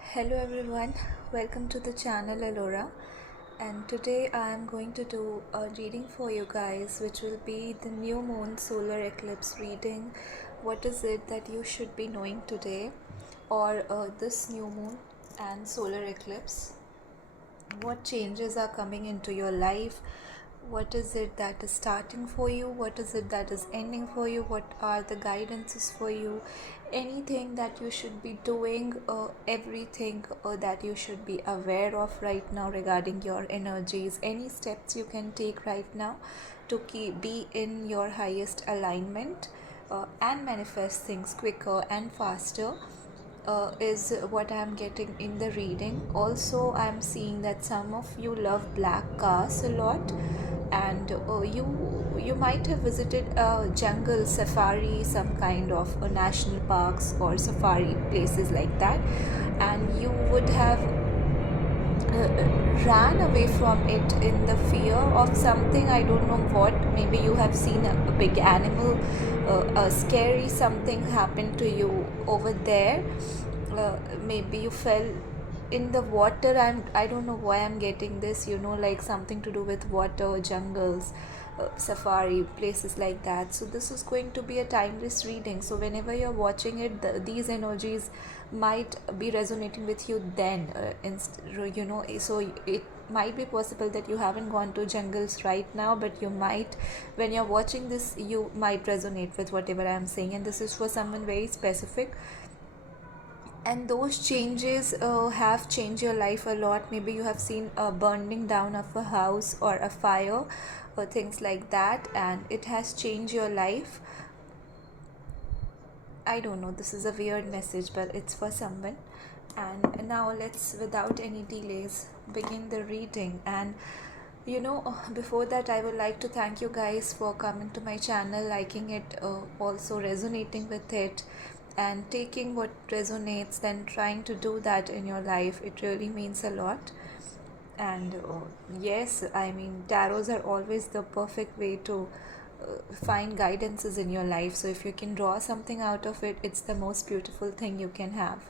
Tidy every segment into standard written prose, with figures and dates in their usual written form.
Hello everyone, welcome to the channel Alora, and today I am going to do a reading for you guys, which will be the new moon solar eclipse reading. What is it that you should be knowing today, or this new moon and solar eclipse? What changes are coming into your life? What is it that is starting for you? What is it that is ending for you? What are the guidances for you? Anything that you should be doing, everything that you should be aware of right now regarding your energies, any steps you can take right now to be in your highest alignment and manifest things quicker and faster is what I'm getting in the reading. Also, I'm seeing that some of you love black cars a lot, and you might have visited a jungle safari, some kind of national parks or safari places like that, and you would have ran away from it in the fear of something. I don't know what. Maybe you have seen a big animal, a scary something happened to you over there. Maybe you fell in the water. I don't know why I'm getting this, like something to do with water, jungles, safari places like that. So this is going to be a timeless reading, so whenever you're watching it, these energies might be resonating with you then, so it might be possible that you haven't gone to jungles right now, but you might, when you're watching this, you might resonate with whatever I'm saying, and this is for someone very specific. And those changes have changed your life a lot. Maybe you have seen a burning down of a house or a fire or things like that, and it has changed your life. I don't know, this is a weird message, but it's for someone. And now let's, without any delays, begin the reading. And before that, I would like to thank you guys for coming to my channel, liking it, also resonating with it, and taking what resonates, then trying to do that in your life. It really means a lot. And yes, I mean, tarots are always the perfect way to find guidances in your life. So if you can draw something out of it, it's the most beautiful thing you can have.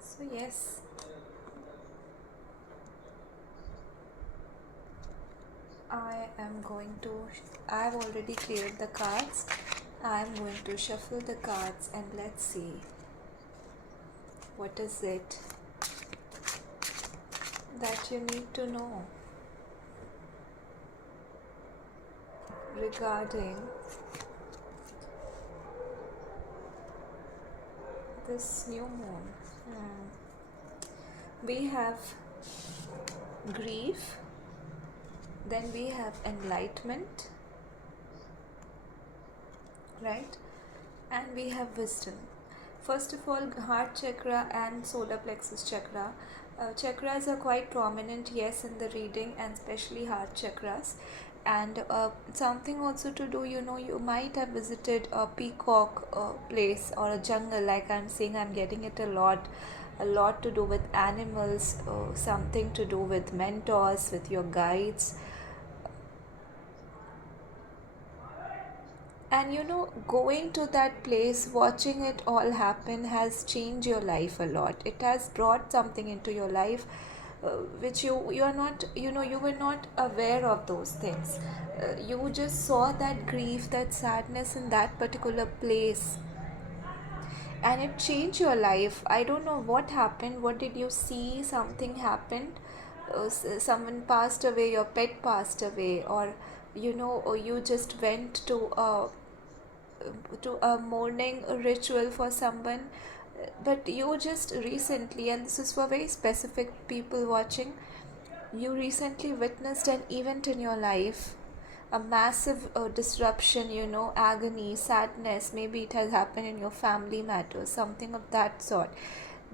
So yes, I've already cleared the cards. I'm going to shuffle the cards and let's see what is it that you need to know regarding this new moon. We have grief, then we have enlightenment, right? And we have wisdom. First of all, heart chakra and solar plexus chakra. Chakras are quite prominent, yes, in the reading, and especially heart chakras. And something also to do, you might have visited a peacock place or a jungle, like I'm saying. I'm getting it a lot to do with animals, something to do with mentors, with your guides. And going to that place, watching it all happen has changed your life a lot. It has brought something into your life, which you are not, you were not aware of those things. You just saw that grief, that sadness in that particular place, and it changed your life. I don't know what happened. What did you see? Something happened. Someone passed away, your pet passed away, or or you just went to a mourning ritual for someone. But you just recently, and this is for very specific people watching, you recently witnessed an event in your life, a massive disruption, agony, sadness. Maybe it has happened in your family matters, something of that sort,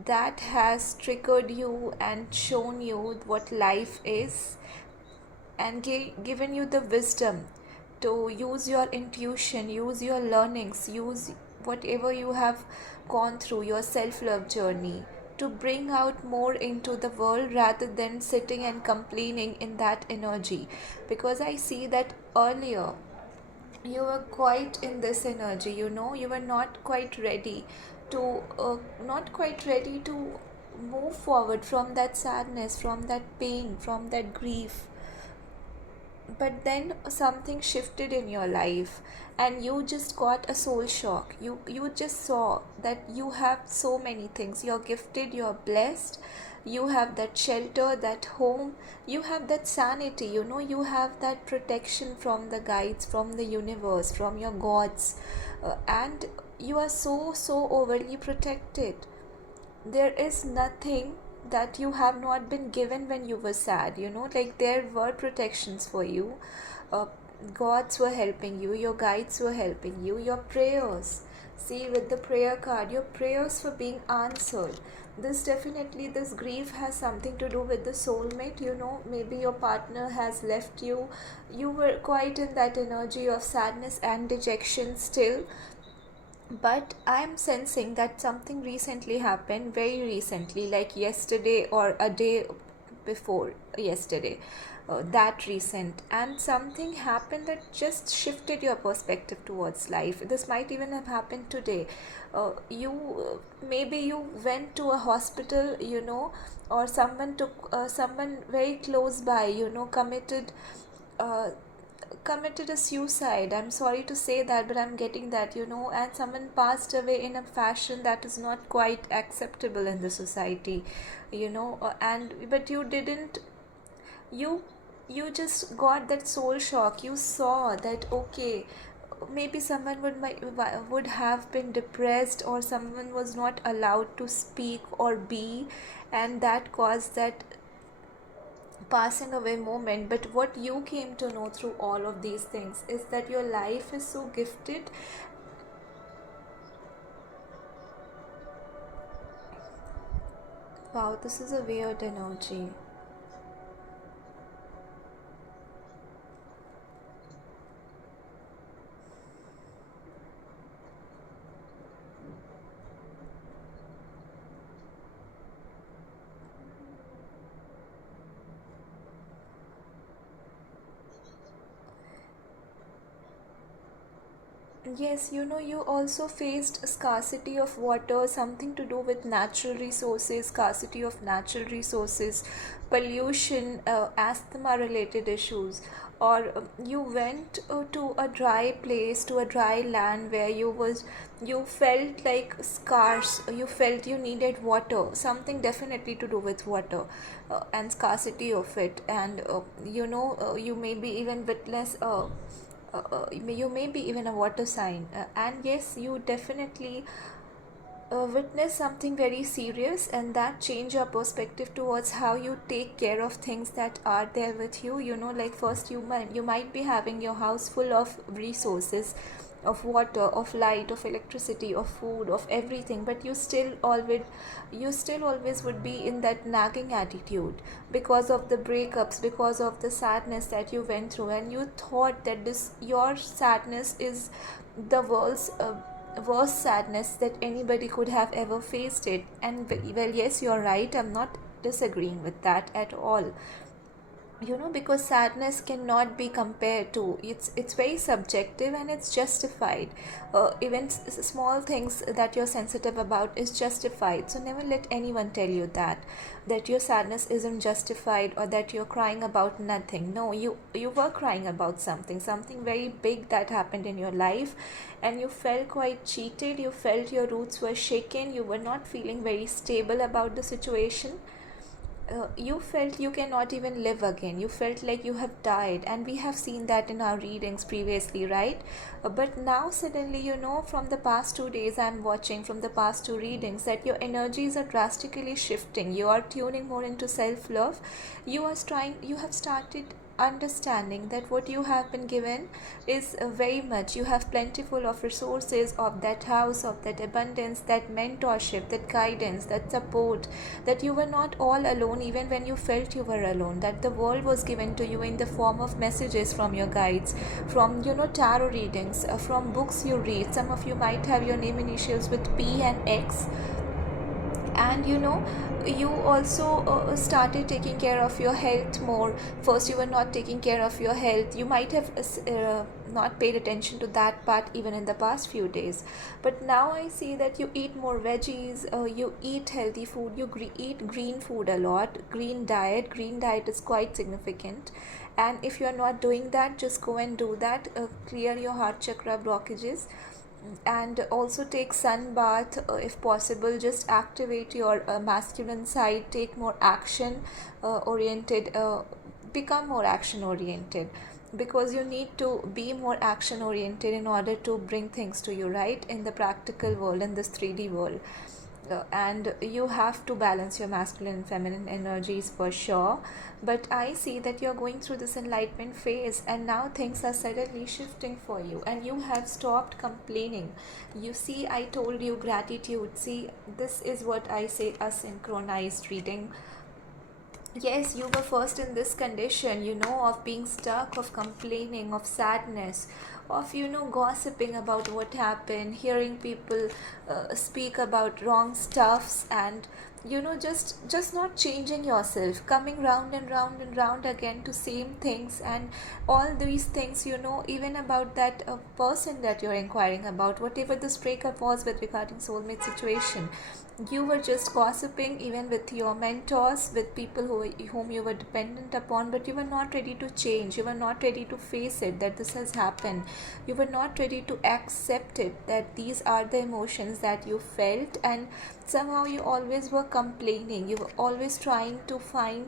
that has triggered you and shown you what life is, and given you the wisdom to use your intuition, use your learnings, use whatever you have gone through, your self love journey, to bring out more into the world rather than sitting and complaining in that energy. Because I see that earlier you were quite in this energy, you were not quite ready to not quite ready to move forward from that sadness, from that pain, from that grief. But then something shifted in your life, and you just got a soul shock. You just saw that you have so many things. You're gifted, you're blessed, you have that shelter, that home, you have that sanity, you have that protection from the guides, from the universe, from your gods. And you are so overly protected. There is nothing that you have not been given when you were sad, like there were protections for you. uh, Gods were helping you, your guides were helping you, your prayers, see, with the prayer card, your prayers were being answered. This definitely, this grief has something to do with the soulmate, maybe your partner has left you. You were quite in that energy of sadness and dejection still. But I'm sensing that something recently happened, very recently, like yesterday or a day before yesterday, that recent, and something happened that just shifted your perspective towards life. This might even have happened today. You maybe you went to a hospital, or someone took someone very close by, uh, committed a suicide. I'm sorry to say that, but I'm getting that, and someone passed away in a fashion that is not quite acceptable in the society, and but you didn't, you you just got that soul shock. You saw that, okay, maybe someone would have been depressed, or someone was not allowed to speak or be, and that caused that passing away moment. But what you came to know through all of these things is that your life is so gifted. Wow, this is a weird energy. Yes, you also faced scarcity of water, something to do with natural resources, scarcity of natural resources, pollution, asthma related issues, or you went to a dry place, to a dry land where you felt like scarce, you felt you needed water, something definitely to do with water, and scarcity of it. And you maybe even witness you may be even a water sign, and yes, you definitely witness something very serious, and that change your perspective towards how you take care of things that are there with you. Like first you might be having your house full of resources, of water, of light, of electricity, of food, of everything, but you still always would be in that nagging attitude because of the breakups, because of the sadness that you went through, and you thought that this your sadness is the worst sadness that anybody could have ever faced it. And well, yes, you're right, I'm not disagreeing with that at all. Because sadness cannot be compared to, it's very subjective and it's justified. Even small things that you're sensitive about is justified, so never let anyone tell you that your sadness isn't justified, or that you're crying about nothing. No, you were crying about something very big that happened in your life, and you felt quite cheated, you felt your roots were shaken, you were not feeling very stable about the situation. You felt you cannot even live again, you felt like you have died, and we have seen that in our readings previously, right? But now suddenly, from the past 2 days I'm watching, from the past two readings, that your energies are drastically shifting. You are tuning more into self love. You have started understanding that what you have been given is very much, you have plentiful of resources, of that house, of that abundance, that mentorship, that guidance, that support, that you were not all alone even when you felt you were alone, that the world was given to you in the form of messages from your guides, from tarot readings, from books you read. Some of you might have your name initials with P and X, And you also started taking care of your health more. First you were not taking care of your health. You might have not paid attention to that part even in the past few days, but now I see that you eat more veggies, you eat healthy food, you eat green food a lot. Green diet is quite significant. And if you are not doing that, just go and do that. Clear your heart chakra blockages, and also take sun bath if possible. Just activate your masculine side. Take more action oriented, become more action oriented, because you need to be more action oriented in order to bring things to you, right, in the practical world, in this 3D world. And you have to balance your masculine and feminine energies for sure. But I see that you're going through this enlightenment phase, and now things are suddenly shifting for you, and you have stopped complaining. You see, I told you gratitude. See, this is what I say, a synchronized reading. Yes, you were first in this condition, of being stuck, of complaining, of sadness, of gossiping about what happened, hearing people speak about wrong stuffs, and just not changing yourself, coming round and round and round again to same things. And all these things, even about that person that you're inquiring about, whatever this breakup was with regarding soulmate situation, you were just gossiping even with your mentors, with people whom you were dependent upon, but you were not ready to change. You were not ready to face it, that this has happened. You were not ready to accept it, that these are the emotions that you felt. And somehow you always were complaining. You were always trying to find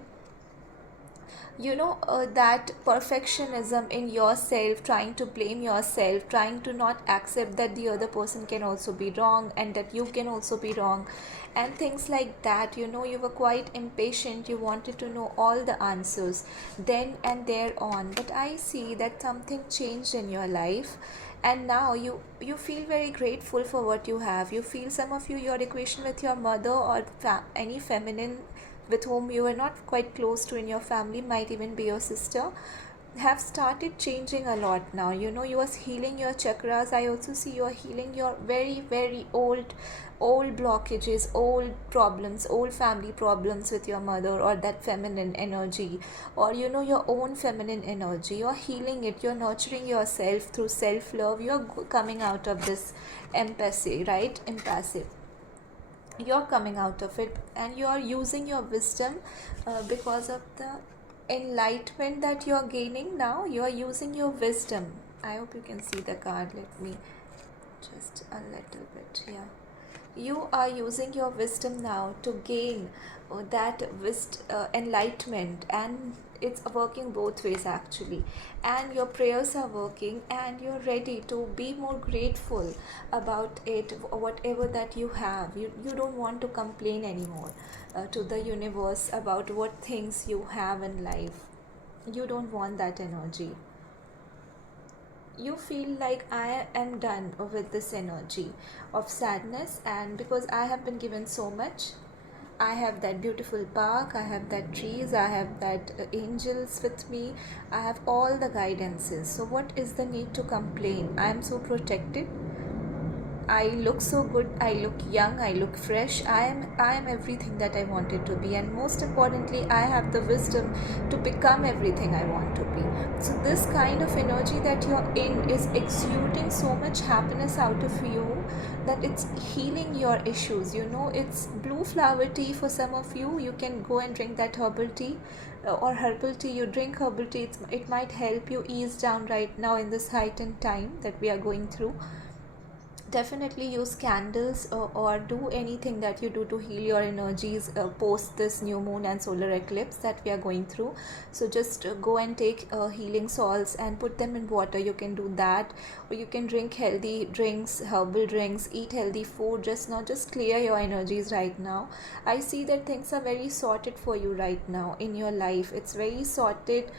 that perfectionism in yourself, trying to blame yourself, trying to not accept that the other person can also be wrong, and that you can also be wrong, and things like that. You were quite impatient. You wanted to know all the answers then and there on. But I see that something changed in your life, and now you feel very grateful for what you have. You feel, some of you, your equation with your mother or any feminine with whom you are not quite close to in your family, might even be your sister, have started changing a lot now. You are healing your chakras. I also see you are healing your very, very old blockages, old problems, old family problems with your mother, or that feminine energy, or your own feminine energy. You're healing it. You're nurturing yourself through self-love. You're coming out of this empathy, right? Impassive. You're coming out of it, and you're using your wisdom because of the enlightenment that you're gaining now. You're using your wisdom. I hope you can see the card. Let me just a little bit. Yeah, you are using your wisdom now to gain that enlightenment, and it's working both ways actually. And your prayers are working, and you're ready to be more grateful about it, whatever that you have. You don't want to complain anymore to the universe about what things you have in life. You don't want that energy. You feel like, I am done with this energy of sadness, and because I have been given so much. I have that beautiful park, I have that trees, I have that angels with me, I have all the guidances. So what is the need to complain? I am so protected. I look so good, I look young, I look fresh. I am everything that I wanted to be, and most importantly, I have the wisdom to become everything I want to be. So this kind of energy that you're in is exuding so much happiness out of you, that it's healing your issues. It's blue flower tea for some of you. You can go and drink that herbal tea, or herbal tea. You drink herbal tea, it might help you ease down right now in this heightened time that we are going through. Definitely use candles, or do anything that you do to heal your energies post this new moon and solar eclipse that we are going through. So just go and take healing salts and put them in water. You can do that, or you can drink healthy drinks, herbal drinks, eat healthy food. Just clear your energies right now. I see that things are very sorted for you right now in your life. It's very sorted,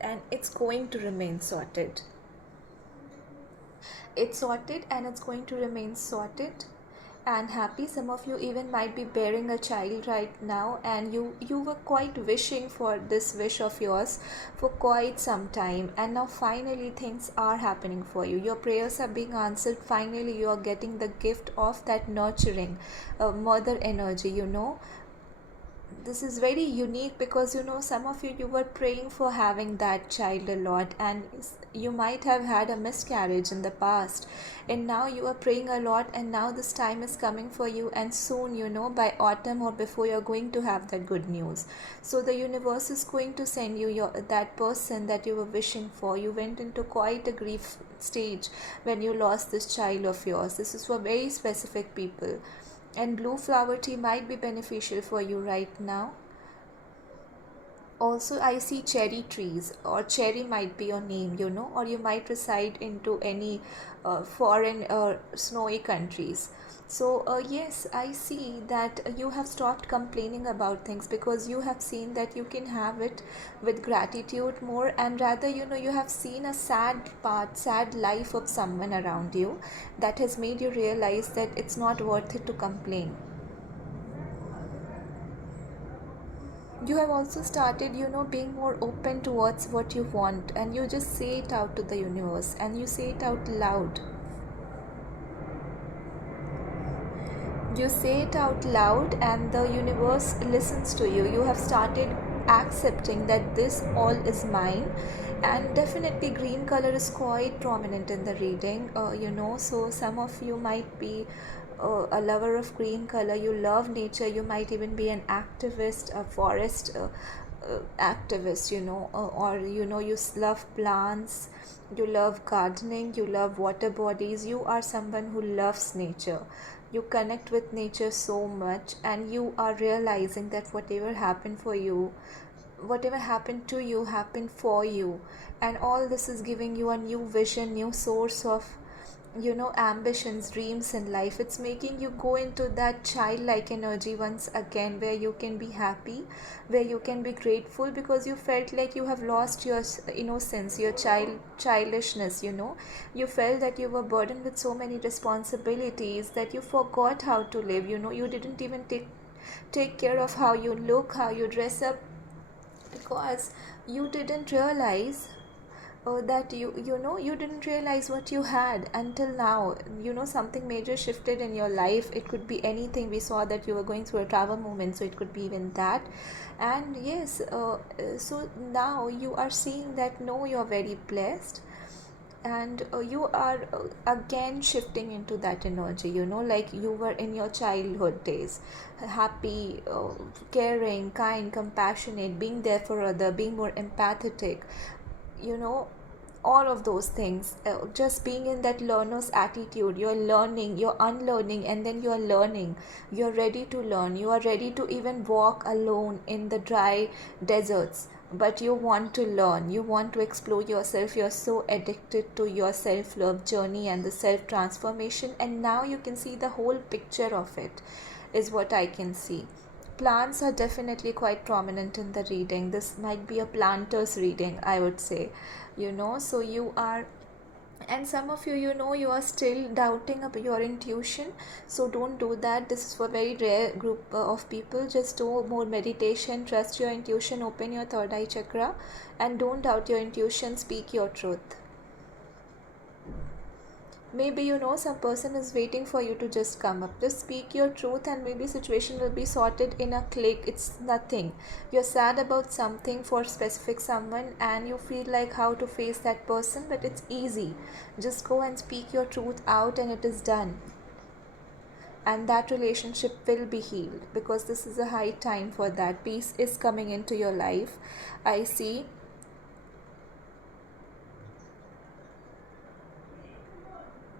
and it's going to remain sorted. It's sorted, and it's going to remain sorted. and happy. Some of you even might be bearing a child right now, and you were quite wishing for this wish of yours for quite some time, and now finally things are happening for you. Your prayers are being answered. Finally you are getting the gift of that nurturing mother energy, this is very unique, because some of you were praying for having that child a lot, and you might have had a miscarriage in the past, and now you are praying a lot, and now this time is coming for you, and soon, by autumn or before, you're going to have that good news. So the universe is going to send you that person that you were wishing for. You went into quite a grief stage when you lost this child of yours. This is for very specific people, and blue flower tea might be beneficial for you right now. Also, I see cherry trees, or cherry might be your name, or you might reside into any foreign snowy countries. So yes, I see that you have stopped complaining about things, because you have seen that you can have it with gratitude more, and rather, you have seen a sad life of someone around you, that has made you realize that it's not worth it to complain. You have also started, being more open towards what you want, and you just say it out to the universe, and you say it out loud. You say it out loud, and the universe listens to you. You have started accepting that this all is mine, and definitely green color is quite prominent in the reading, so some of you might be a lover of green color. You love nature. You might even be an activist, a forest activist, or you love plants, you love gardening, you love water bodies. You are someone who loves nature. You connect with nature so much, and you are realizing that whatever happened for you, whatever happened to you, happened for you, and all this is giving you a new vision, new source of ambitions, dreams in life. It's making you go into that childlike energy once again, where you can be happy, where you can be grateful, because you felt like you have lost your innocence, your childishness. You felt that you were burdened with so many responsibilities that you forgot how to live. You didn't even take care of how you look, how you dress up, because you didn't realize that you didn't realize what you had until now. Something major shifted in your life. It could be anything. We saw that you were going through a travel moment, so it could be even that. And yes, so now you are seeing that no, you're very blessed, and you are again shifting into that energy, like you were in your childhood days, happy, caring, kind, compassionate, being there for other, being more empathetic, you know all of those things, just being in that learner's attitude. You're learning, you're unlearning, and then you're learning. You're ready to learn. You are ready to even walk alone in the dry deserts, but you want to learn, you want to explore yourself. You're so addicted to your self-love journey and the self-transformation, and now you can see the whole picture of it, is what I can see. Plants are definitely quite prominent in the reading. This might be a planter's reading, I would say. So you are, and some of you, you are still doubting about your intuition. So don't do that. This is for a very rare group of people. Just do more meditation, trust your intuition, open your third eye chakra, and don't doubt your intuition. Speak your truth. Maybe some person is waiting for you to just come up. Just speak your truth, and maybe situation will be sorted in a click. It's nothing. You're sad about something for specific someone, and you feel like how to face that person, but it's easy. Just go and speak your truth out, and it is done. And that relationship will be healed, because this is a high time for that. Peace is coming into your life, I see.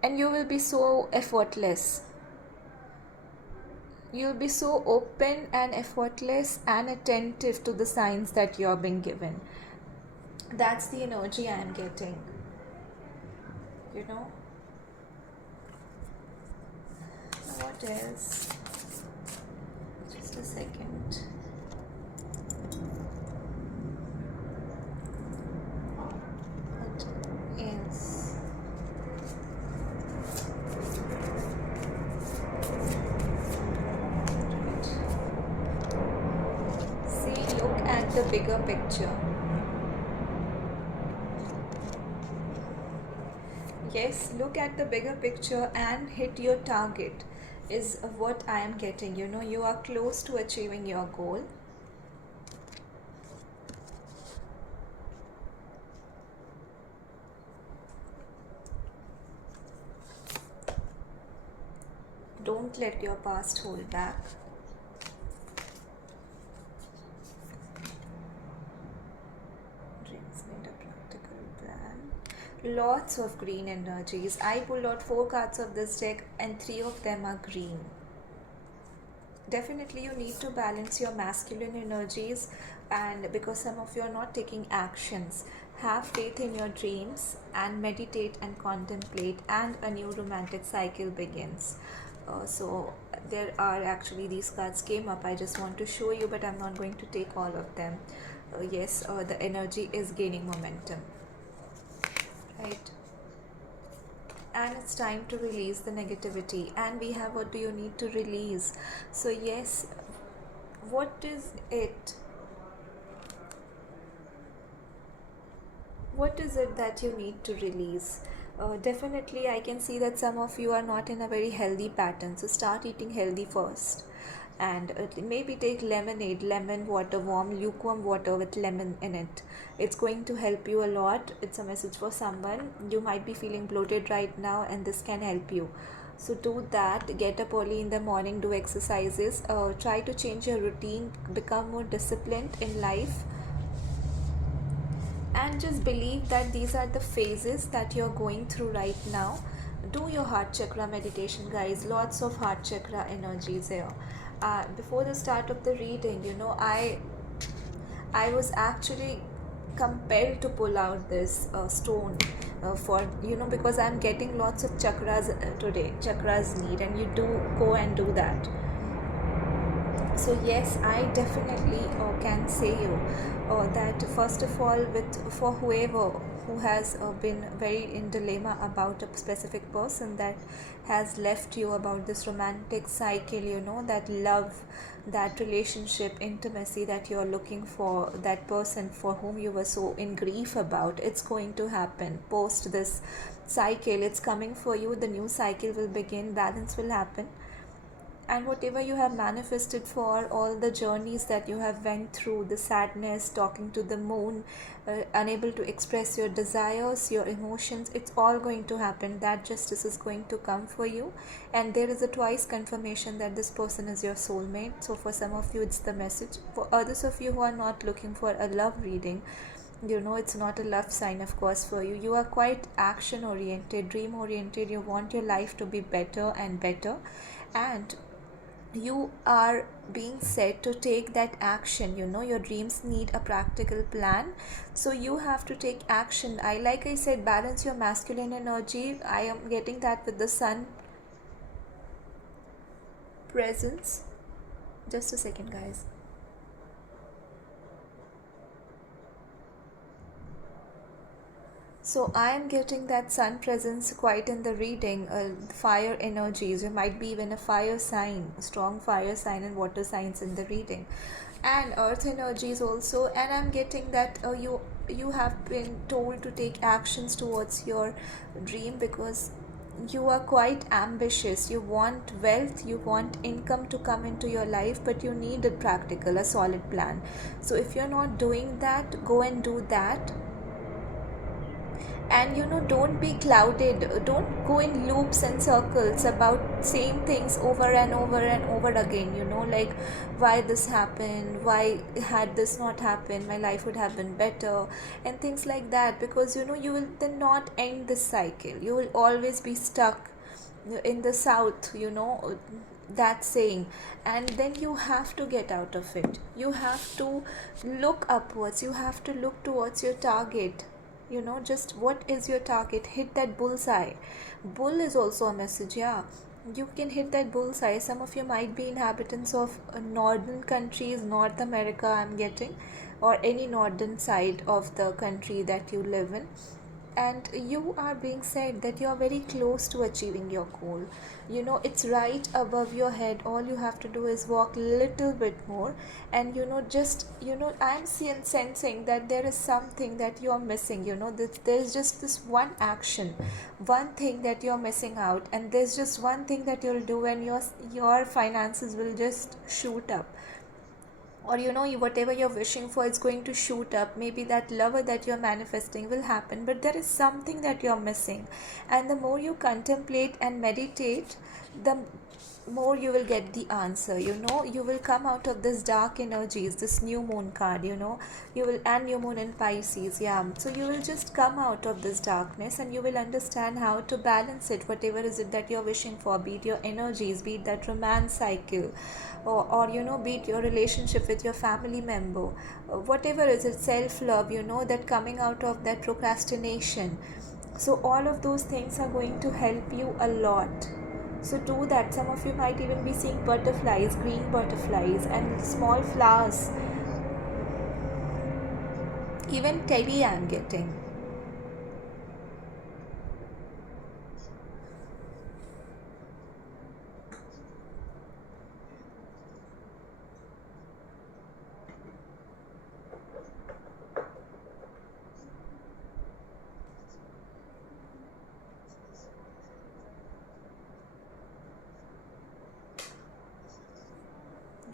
And you will be so effortless. You'll be so open and effortless and attentive to the signs that you're being given. That's the energy I am getting. What else? Just a second. What else? the bigger picture. Yes, look at the bigger picture and hit your target, is what I am getting. You are close to achieving your goal. Don't let your past hold back. Dreams need a practical plan. Lots of green energies. I pulled out 4 cards of this deck and 3 of them are green. Definitely you need to balance your masculine energies, and because some of you are not taking actions, have faith in your dreams and meditate and contemplate, and a new romantic cycle begins. So there are actually, these cards came up, I just want to show you, but I'm not going to take all of them. Yes, the energy is gaining momentum, right? And it's time to release the negativity, and we have, what do you need to release? So yes, what is it, that you need to release? Definitely I can see that some of you are not in a very healthy pattern, so start eating healthy first. And maybe take lemonade, lemon water, warm lukewarm water with lemon in it. It's going to help you a lot. It's a message for someone. You might be feeling bloated right now, and this can help you. So do that. Get up early in the morning, do exercises, try to change your routine, become more disciplined in life, and just believe that these are the phases that you're going through right now. Do your heart chakra meditation, guys. Lots of heart chakra energies here. Before the start of the reading, I was actually compelled to pull out this stone, for because I'm getting lots of chakras today. Chakras need, and you do go and do that. So yes, I definitely can say you that first of all, with for whoever who has been very in dilemma about a specific person that has left you, about this romantic cycle, that love, that relationship, intimacy that you are looking for, that person for whom you were so in grief about, it's going to happen post this cycle. It's coming for you. The new cycle will begin, balance will happen, and whatever you have manifested for, all the journeys that you have went through, the sadness, talking to the moon, unable to express your desires, your emotions, it's all going to happen. That justice is going to come for you, and there is a twice confirmation that this person is your soulmate. So for some of you, it's the message. For others of you who are not looking for a love reading, it's not a love sign, of course, for you. You are quite action oriented, dream oriented. You want your life to be better and better, and you are being said to take that action. Your dreams need a practical plan, so you have to take action. Like I said, balance your masculine energy. I am getting that with the sun presence. Just a second, guys. So I am getting that sun presence quite in the reading. Fire energies. You might be even a fire sign, a strong fire sign, and water signs in the reading, and earth energies also. And I'm getting that you have been told to take actions towards your dream, because you are quite ambitious. You want wealth, you want income to come into your life, but you need a practical, a solid plan. So if you're not doing that, go and do that. And don't be clouded, don't go in loops and circles about same things over and over and over again. Like, why this happened, why had this not happened, my life would have been better, and things like that, because you will then not end this cycle. You will always be stuck in the south, that saying, and then you have to get out of it. You have to look upwards, you have to look towards your target. Just what is your target? Hit that bullseye. Bull is also a message. Yeah, you can hit that bullseye. Some of you might be inhabitants of northern countries, North America, I'm getting, or any northern side of the country that you live in. and you are being said that you are very close to achieving your goal. It's right above your head. All you have to do is walk little bit more, and just I'm seeing, sensing that there is something that you are missing. There's just this one action, one thing that you're missing out, and there's just one thing that you'll do, and your finances will just shoot up. Or whatever you're wishing for is going to shoot up. Maybe that lover that you're manifesting will happen, but there is something that you're missing. And the more you contemplate and meditate, the more you will get the answer. You will come out of this dark energies, this new moon card. You will, and new moon in Pisces, yeah. So you will just come out of this darkness, and you will understand how to balance it, whatever is it that you're wishing for, be it your energies, be it that romance cycle, or be it your relationship with your family member, whatever is it, self love, that coming out of that procrastination. So all of those things are going to help you a lot. So do that. Some of you might even be seeing butterflies, green butterflies, and small flowers. Even teddy I'm getting.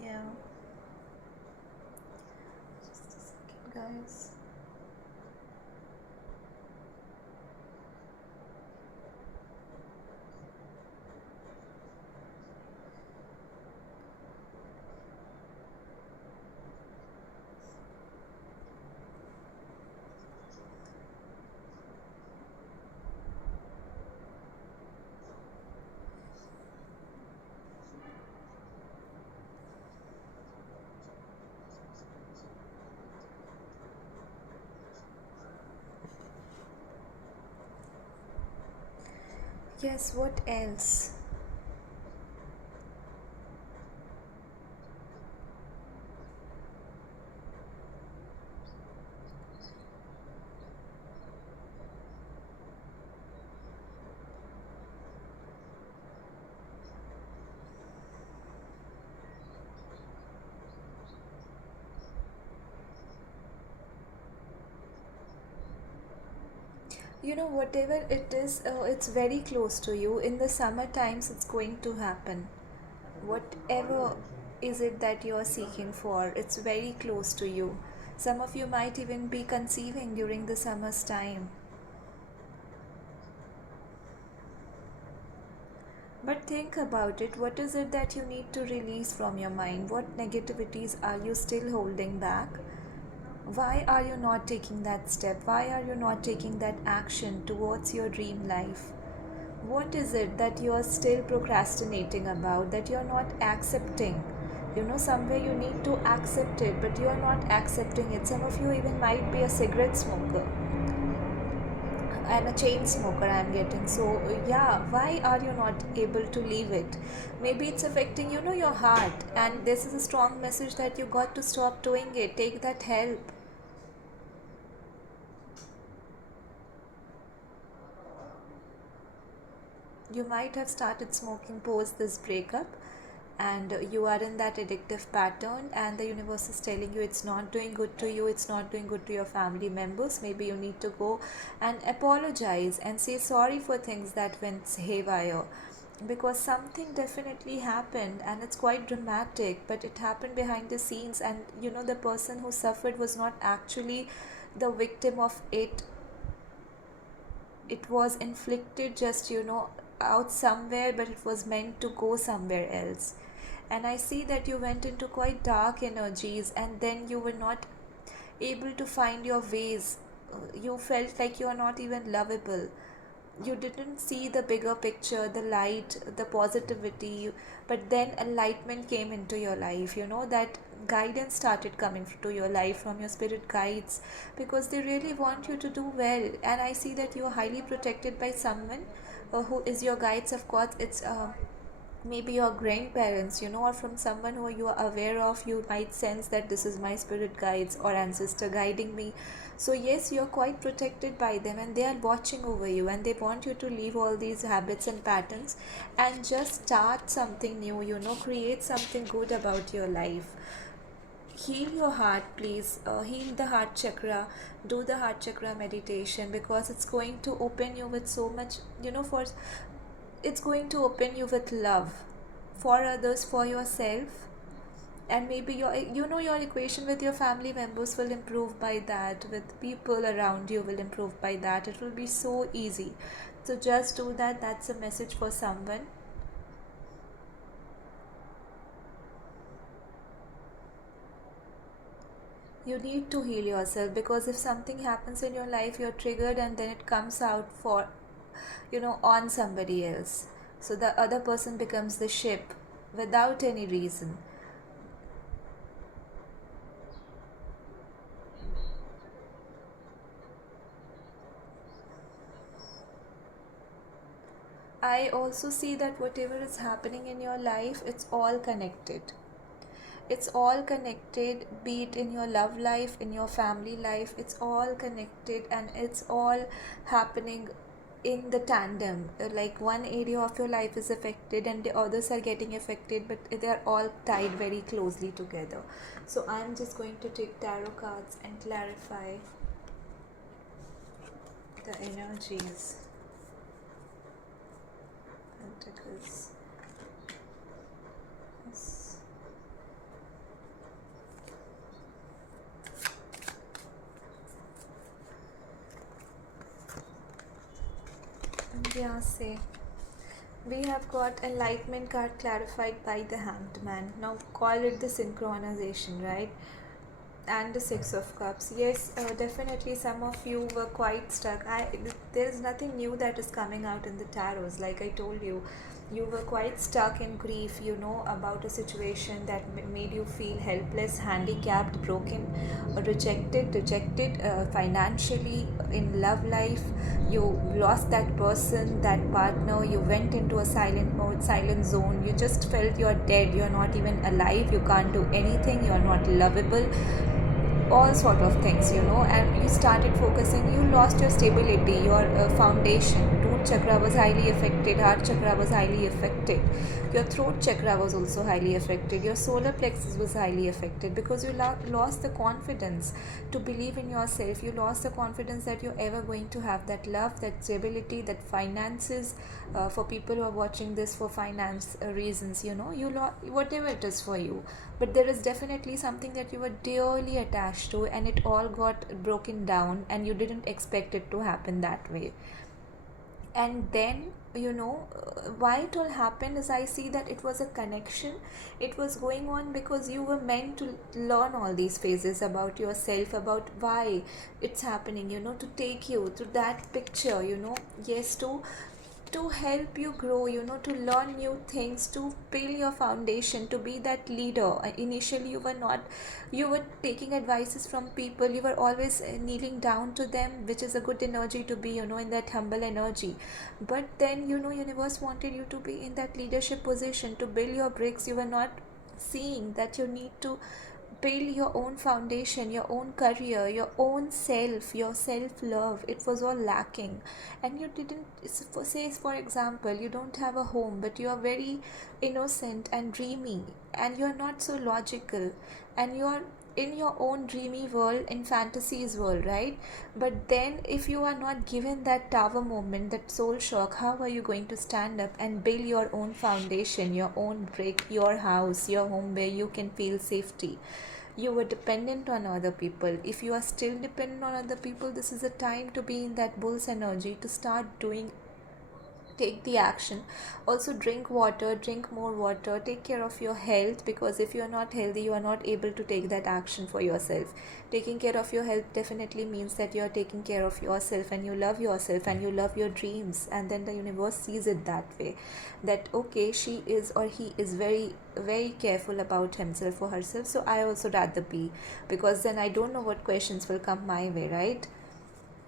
Yeah. Just a second, guys. Yes, what else? Whatever it is, it's very close to you. In the summer times, it's going to happen. Whatever is it that you are seeking for, it's very close to you. Some of you might even be conceiving during the summer's time. But think about it. What is it that you need to release from your mind? What negativities are you still holding back? Why are you not taking that step? Why are you not taking that action towards your dream life? What is it that you are still procrastinating about, that you are not accepting? Somewhere you need to accept it, but you are not accepting it. Some of you even might be a cigarette smoker and a chain smoker, I'm getting. So yeah, why are you not able to leave it? Maybe it's affecting your heart, and this is a strong message that you got to stop doing it. Take that help. You might have started smoking post this breakup, and you are in that addictive pattern, and the universe is telling you it's not doing good to you, it's not doing good to your family members. Maybe you need to go and apologize and say sorry for things that went haywire, because something definitely happened, and it's quite dramatic, but it happened behind the scenes, and the person who suffered was not actually the victim of it. It was inflicted just out somewhere, but it was meant to go somewhere else. And I see that you went into quite dark energies, and then you were not able to find your ways. You felt like you are not even lovable. You didn't see the bigger picture, the light, the positivity. But then enlightenment came into your life. That guidance started coming to your life from your spirit guides, because they really want you to do well. And I see that you are highly protected by someone who is your guides. Of course, it's maybe your grandparents, or from someone who you are aware of. You might sense that this is my spirit guides or ancestor guiding me. So yes, you're quite protected by them, and they are watching over you, and they want you to leave all these habits and patterns and just start something new, create something good about your life. Heal your heart, please. Heal the heart chakra. Do the heart chakra meditation, because it's going to open you with so much, for it's going to open you with love for others, for yourself. And maybe your equation with your family members will improve by that, with people around you will improve by that. It will be so easy. So just do that. That's a message for someone. You need to heal yourself, because if something happens in your life, you're triggered, and then it comes out for, on somebody else. So the other person becomes the ship without any reason. I also see that whatever is happening in your life, it's all connected. It's all connected, be it in your love life, in your family life, it's all connected, and it's all happening in the tandem. Like one area of your life is affected and the others are getting affected, but they are all tied very closely together. So I'm just going to take tarot cards and clarify the energies. Pentacles. Yes. Yeah, say. We have got enlightenment card clarified by the hanged man. Now call it the synchronization, right? And the six of cups. Yes, definitely some of you were quite stuck. There is nothing new that is coming out in the tarots. Like I told you, you were quite stuck in grief, about a situation that made you feel helpless, handicapped, broken, rejected financially, in love life. You lost that person, that partner. You went into a silent mode, silent zone. You just felt you're dead, you're not even alive, you can't do anything, you're not lovable, all sort of things, and you started focusing. You lost your stability, your foundation. Root chakra was highly affected, heart chakra was highly affected, your throat chakra was also highly affected, your solar plexus was highly affected, because you lost the confidence to believe in yourself. You lost the confidence that you're ever going to have that love, that stability, that finances. For people who are watching this for finance reasons, whatever it is for you, but there is definitely something that you were dearly attached to, and it all got broken down, and you didn't expect it to happen that way. And then, why it all happened is, I see that it was a connection. It was going on because you were meant to learn all these phases about yourself, about why it's happening, to take you to that picture, yes, to help you grow, to learn new things, to build your foundation, to be that leader. Initially, you were not, you were taking advices from people, you were always kneeling down to them, which is a good energy to be, in that humble energy. But then, universe wanted you to be in that leadership position, to build your bricks. You were not seeing that you need to build your own foundation, your own career, your own self, your self love. It was all lacking, and you didn't. Say, for example, you don't have a home, but you are very innocent and dreamy, and you are not so logical, and you are in your own dreamy world, in fantasies world, right? But then, if you are not given that tower moment, that soul shock, how are you going to stand up and build your own foundation, your own brick, your house, your home, where you can feel safety? You were dependent on other people. If you are still dependent on other people, this is a time to be in that bull's energy, to start doing, take the action. Also, drink water, drink more water, take care of your health, because if you are not healthy, you are not able to take that action for yourself. Taking care of your health definitely means that you are taking care of yourself, and you love yourself, and you love your dreams, and then the universe sees it that way, that okay, she is or he is very very careful about himself or herself. So I also rather be, because then I don't know what questions will come my way, right?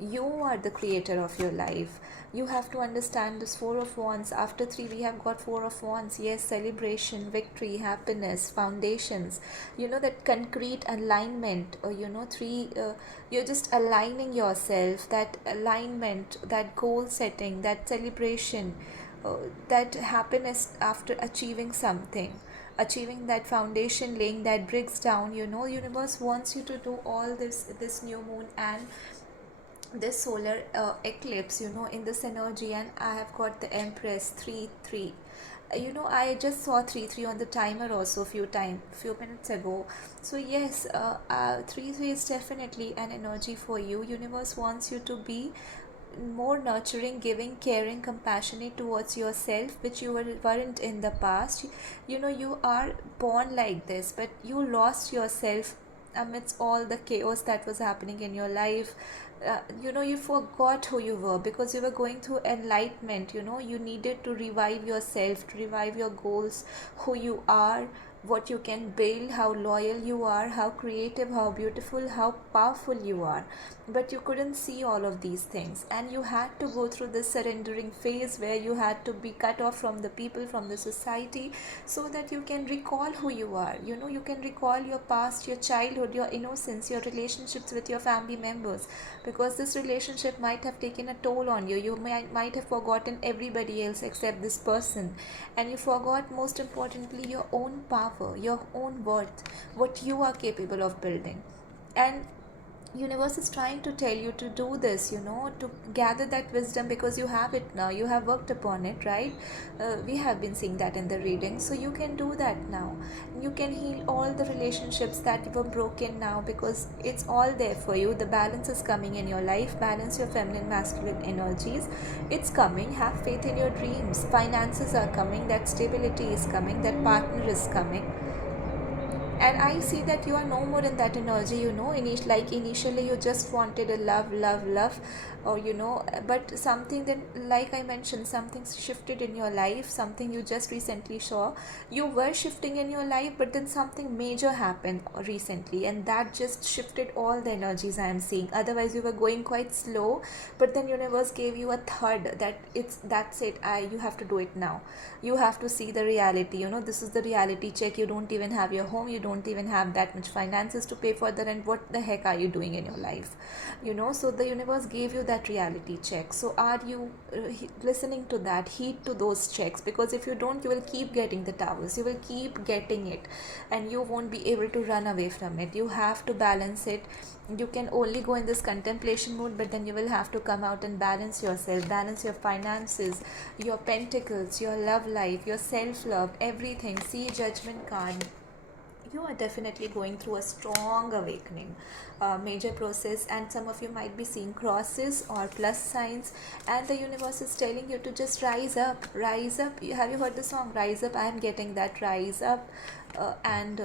You are the creator of your life. You have to understand this Four of Wands. After three, we have got Four of Wands. Yes, celebration, victory, happiness, foundations. That concrete alignment. Three. You're just aligning yourself. That alignment, that goal setting, that celebration, that happiness after achieving something, achieving that foundation, laying that bricks down. Universe wants you to do all this new moon and this solar eclipse, in this energy. And I have got the Empress 3 3. I just saw 3 3 on the timer also few minutes ago. So yes, 3 3 is definitely an energy for you. Universe wants you to be more nurturing, giving, caring, compassionate towards yourself, which you weren't in the past. You are born like this, but you lost yourself amidst all the chaos that was happening in your life. You forgot who you were because you were going through enlightenment. You needed to revive yourself, to revive your goals, who you are, what you can build, how loyal you are, how creative, how beautiful, how powerful you are. But you couldn't see all of these things, and you had to go through this surrendering phase where you had to be cut off from the people, from the society, so that you can recall who you are. You can recall your past, your childhood, your innocence, your relationships with your family members, because this relationship might have taken a toll on you. You might have forgotten everybody else except this person, and you forgot, most importantly, your own power, your own worth, what you are capable of building. And universe is trying to tell you to do this, to gather that wisdom, because you have it now, you have worked upon it, right? We have been seeing that in the reading. So you can do that now. You can heal all the relationships that were broken now, because it's all there for you. The balance is coming in your life. Balance your feminine masculine energies. It's coming. Have faith in your dreams. Finances are coming. That stability is coming. That partner is coming. And I see that you are no more in that energy. Initially you just wanted a love, or but something, then, like I mentioned, something shifted in your life, something you just recently saw. You were shifting in your life, but then something major happened recently, and that just shifted all the energies I am seeing. Otherwise you were going quite slow, but then universe gave you a third, that's it. You have to do it now. You have to see the reality. This is the reality check. You don't even have your home, you don't even have that much finances to pay for the rent. What the heck are you doing in your life? So the universe gave you that reality check. So are you listening to that? Heed to those checks, because if you don't, you will keep getting the towers, you will keep getting it, and you won't be able to run away from it. You have to balance it. You can only go in this contemplation mode, but then you will have to come out and balance yourself, balance your finances, your pentacles, your love life, your self-love, everything. See judgment card. You are definitely going through a strong awakening, major process, and some of you might be seeing crosses or plus signs, and the universe is telling you to just rise up, rise up. Have you heard the song Rise Up? I am getting that, rise up. And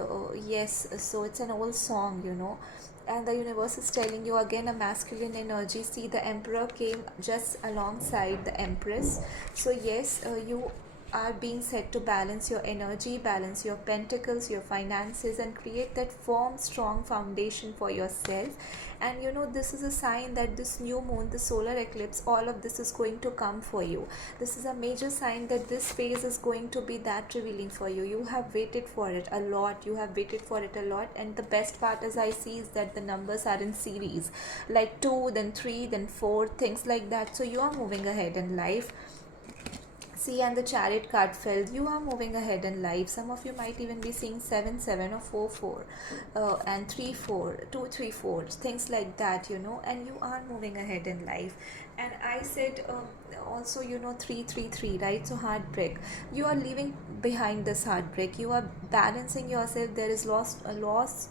yes, so it's an old song, and the universe is telling you again a masculine energy. See, the emperor came just alongside the empress. So yes, you are being set to balance your energy, balance your pentacles, your finances, and create that firm, strong foundation for yourself. And this is a sign that this new moon, the solar eclipse, all of this is going to come for you. This is a major sign that this phase is going to be that revealing for you. You have waited for it a lot. You have waited for it a lot. And the best part, as I see, is that the numbers are in series, like 2, then 3, then 4, things like that. So you are moving ahead in life. See, and the chariot card fell. You are moving ahead in life. Some of you might even be seeing 7 7 or 4 4, and 3 4, 2 3 4, things like that, and you are moving ahead in life. And I said also, 3 3 3, right? So heartbreak. You are leaving behind this heartbreak. You are balancing yourself. There is a loss.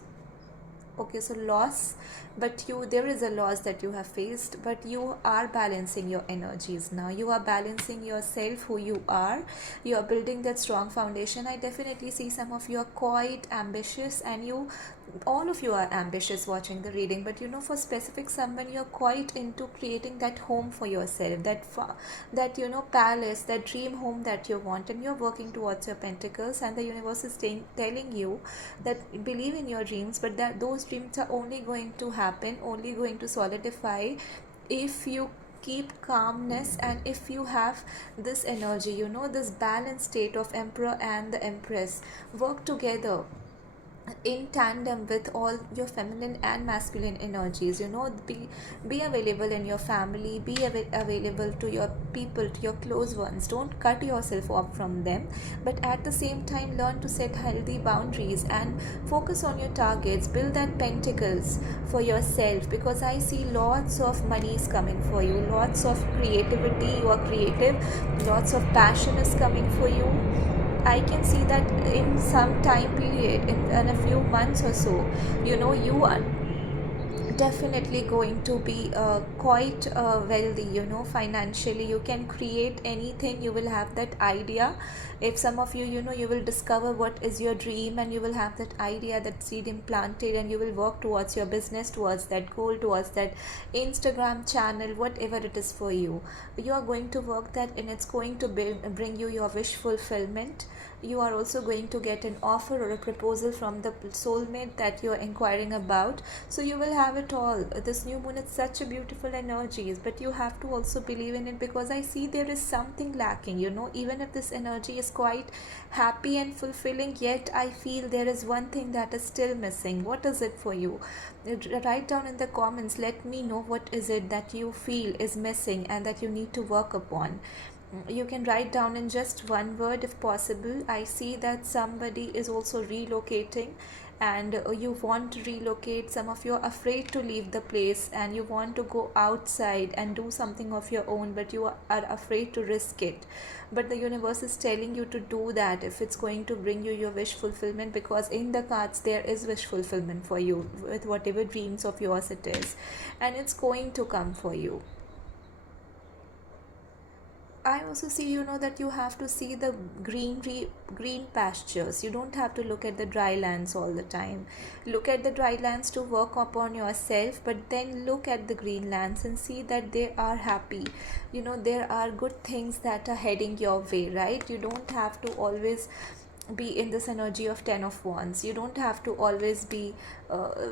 Okay, so loss, but there is a loss that you have faced, but you are balancing your energies now. You are balancing yourself, who you are. You are building that strong foundation. I definitely see some of you are quite ambitious, and all of you are ambitious watching the reading, but for specific someone, you're quite into creating that home for yourself, that palace, that dream home that you want, and you're working towards your pentacles. And the universe is telling you that believe in your dreams, but that those dreams are only going to happen, only going to solidify if you keep calmness, and if you have this energy, this balanced state of emperor and the empress work together in tandem with all your feminine and masculine energies. Be available in your family, be available to your people, to your close ones. Don't cut yourself off from them, but at the same time learn to set healthy boundaries and focus on your targets. Build that pentacles for yourself, because I see lots of money is coming for you, lots of creativity, you are creative, lots of passion is coming for you. I can see that in some time period, in a few months or so, you are definitely going to be quite wealthy, financially. You can create anything, you will have that idea. If some of you, you will discover what is your dream, and you will have that idea, that seed implanted, and you will work towards your business, towards that goal, towards that Instagram channel, whatever it is for you. You are going to work that, and it's going to bring you your wish fulfillment. You are also going to get an offer or a proposal from the soulmate that you are inquiring about. So you will have it all. This new moon is such a beautiful energies, but you have to also believe in it, because I see there is something lacking. Even if this energy is quite happy and fulfilling, yet I feel there is one thing that is still missing. What is it for you? Write down in the comments, let me know what is it that you feel is missing and that you need to work upon. You can write down in just one word if possible. I see that somebody is also relocating, and you want to relocate. Some of you are afraid to leave the place, and you want to go outside and do something of your own, but you are afraid to risk it. But the universe is telling you to do that if it's going to bring you your wish fulfillment, because in the cards there is wish fulfillment for you with whatever dreams of yours it is, and it's going to come for you. I also see, that you have to see the green pastures. You don't have to look at the dry lands all the time. Look at the dry lands to work upon yourself, but then look at the green lands and see that they are happy. There are good things that are heading your way, right? You don't have to always be in this energy of 10 of wands. You don't have to always be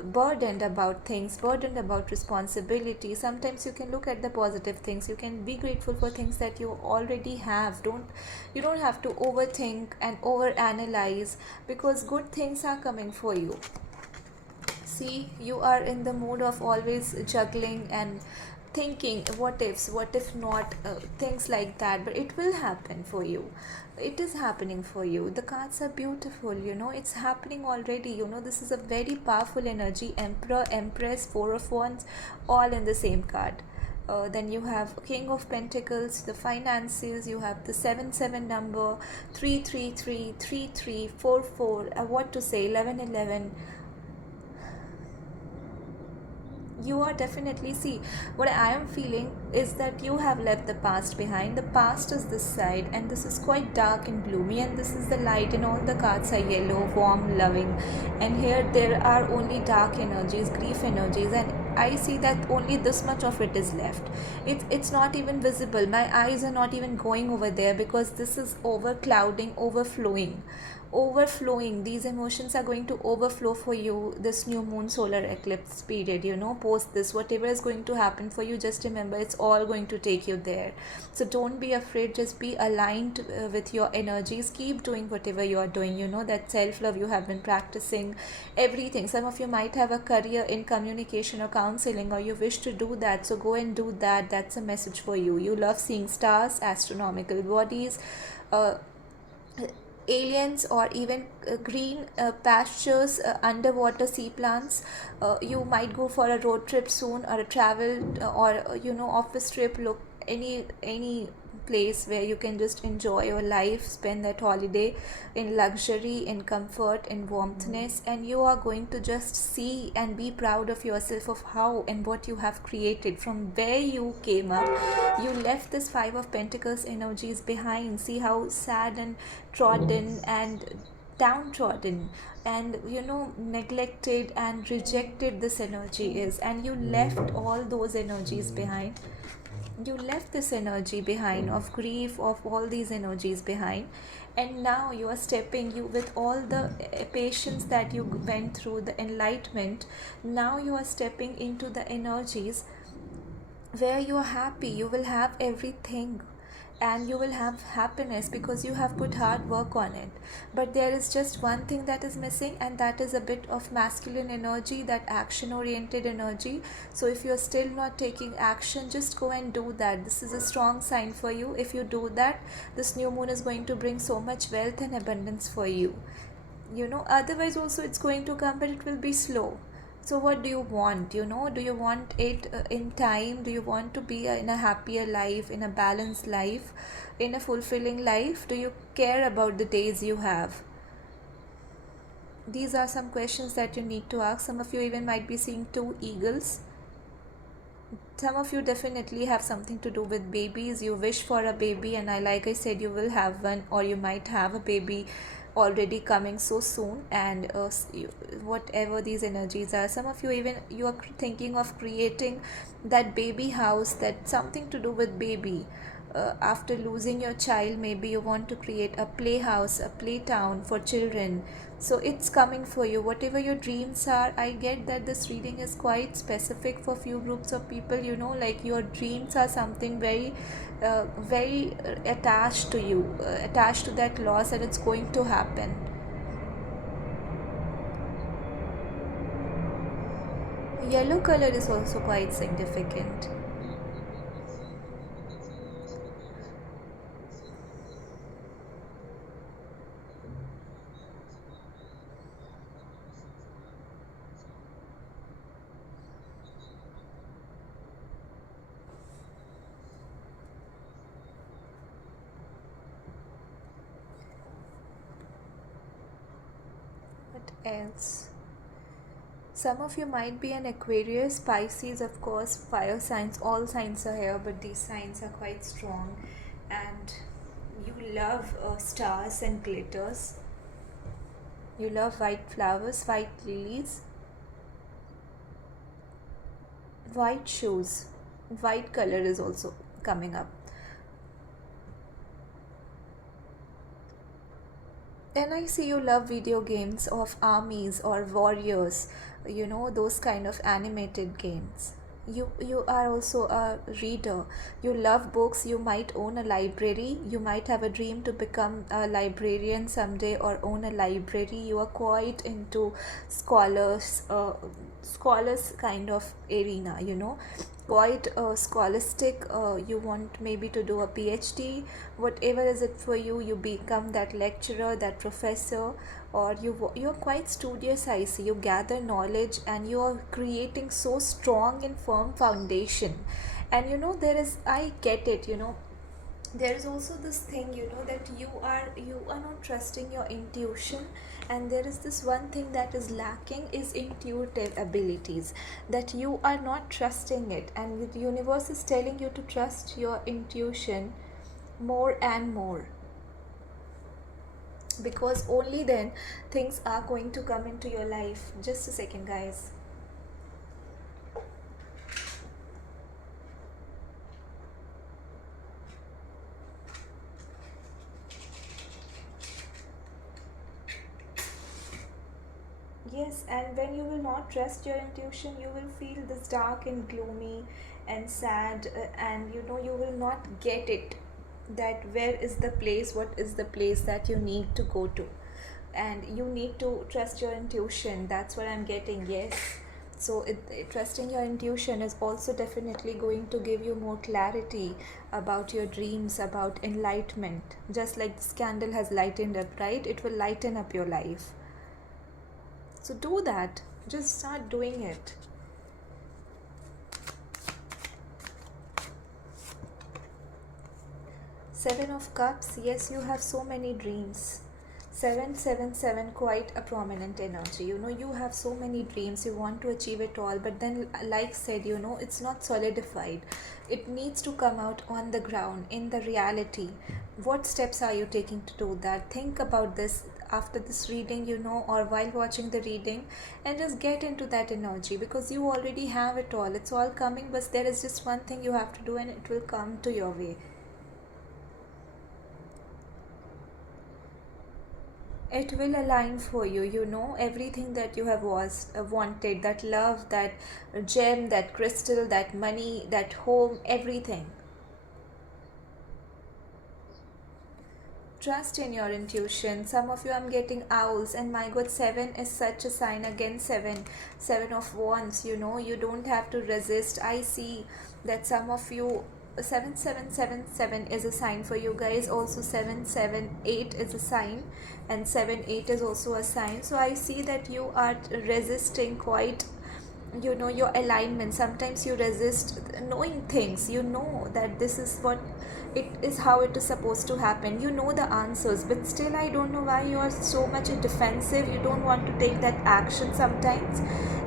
burdened about things, burdened about responsibility. Sometimes you can look at the positive things, you can be grateful for things that you already have. You don't have to overthink and overanalyze, because good things are coming for you. See, you are in the mood of always juggling and thinking what ifs, what if not, things like that, but it will happen for you. It is happening for you. The cards are beautiful, it's happening already. This is a very powerful energy. Emperor, empress, four of wands, all in the same card. Then you have king of pentacles, the finances, you have the 7 number, 3 3 4 4, what to say, 11 you are definitely, see, what I am feeling is that you have left the past behind. The past is this side, and this is quite dark and gloomy, and this is the light, and all the cards are yellow, warm, loving, and here there are only dark energies, grief energies, and I see that only this much of it is left. It's not even visible. My eyes are not even going over there, because this is overclouding, overflowing. These emotions are going to overflow for you this new moon solar eclipse period. Post this, whatever is going to happen for you, just remember it's all going to take you there. So don't be afraid, just be aligned with your energies. Keep doing whatever you are doing. That self-love you have been practicing, everything. Some of you might have a career in communication or counseling, or you wish to do that, so go and do that. That's a message for you. You love seeing stars, astronomical bodies, aliens, or even green pastures, underwater sea plants. You might go for a road trip soon, or a travel, or office trip. Look, any place where you can just enjoy your life, spend that holiday in luxury, in comfort, in warmthness, and you are going to just see and be proud of yourself, of how and what you have created from where you came up. You left this 5 of Pentacles energies behind. See how sad and trodden and downtrodden and neglected and rejected this energy is, and you left all those energies behind. You left this energy behind of grief, of all these energies behind, and now you are stepping, you with all the patience that you went through, the enlightenment, now you are stepping into the energies where you are happy. You will have everything, and you will have happiness because you have put hard work on it. But there is just one thing that is missing, and that is a bit of masculine energy, that action oriented energy. So if you're still not taking action, just go and do that. This is a strong sign for you. If you do that, this new moon is going to bring so much wealth and abundance for you. Otherwise also it's going to come, but it will be slow. So what do you want? Do you want it in time? Do you want to be in a happier life, in a balanced life, in a fulfilling life? Do you care about the days you have? These are some questions that you need to ask. Some of you even might be seeing two eagles. Some of you definitely have something to do with babies. You wish for a baby, and like I said, you will have one, or you might have a baby already coming so soon. And whatever these energies are, some of you, even you are thinking of creating that baby house, that something to do with baby. After losing your child, maybe you want to create a playhouse, a playtown for children. So it's coming for you, whatever your dreams are. I get that this reading is quite specific for few groups of people, like your dreams are something very attached to you, attached to that loss, and it's going to happen. Yellow color is also quite significant. What else? Some of you might be an Aquarius, Pisces, of course, fire signs. All signs are here, but these signs are quite strong. And you love stars and glitters. You love white flowers, white lilies, white shoes. White color is also coming up. And I see you love video games of armies or warriors, those kind of animated games. You are also a reader. You love books. You might own a library. You might have a dream to become a librarian someday, or own a library. You are quite into scholars kind of arena, quite scholastic. You want maybe to do a PhD. Whatever is it for you, you become that lecturer, that professor, or you're quite studious. I see you gather knowledge, and you are creating so strong and firm foundation. And there is, I get it, there is also this thing, that you are not trusting your intuition. And there is this one thing that is lacking, is intuitive abilities, that you are not trusting it, and the universe is telling you to trust your intuition more and more, because only then things are going to come into your life. Just a second, guys. Yes, and when you will not trust your intuition, you will feel this dark and gloomy and sad, and you will not get it, that where is the place, what is the place that you need to go to. And you need to trust your intuition. That's what I'm getting, yes. So trusting your intuition is also definitely going to give you more clarity about your dreams, about enlightenment. Just like this candle has lightened up, right? It will lighten up your life. So do that. Just start doing it. Seven of Cups. Yes, you have so many dreams. 777, quite a prominent energy. You have so many dreams. You want to achieve it all, but then, like said, it's not solidified. It needs to come out on the ground, in the reality. What steps are you taking to do that? Think about this after this reading, or while watching the reading, and just get into that energy, because you already have it all. It's all coming, but there is just one thing you have to do, and it will come to your way. It will align for you, you know, everything that you have wanted, that love, that gem, that crystal, that money, that home, everything. Trust in your intuition. Some of you, I'm getting owls, and my god, seven is such a sign. Again, seven of wands, you know, you don't have to resist. I see that some of you, 7777 is a sign for you guys. Also 778 is a sign, and 78 is also a sign. So I see that you are resisting quite, you know, your alignment. Sometimes you resist knowing things, you know that this is what it is, how it is supposed to happen, you know the answers, but still I don't know why you are so much defensive. You don't want to take that action sometimes,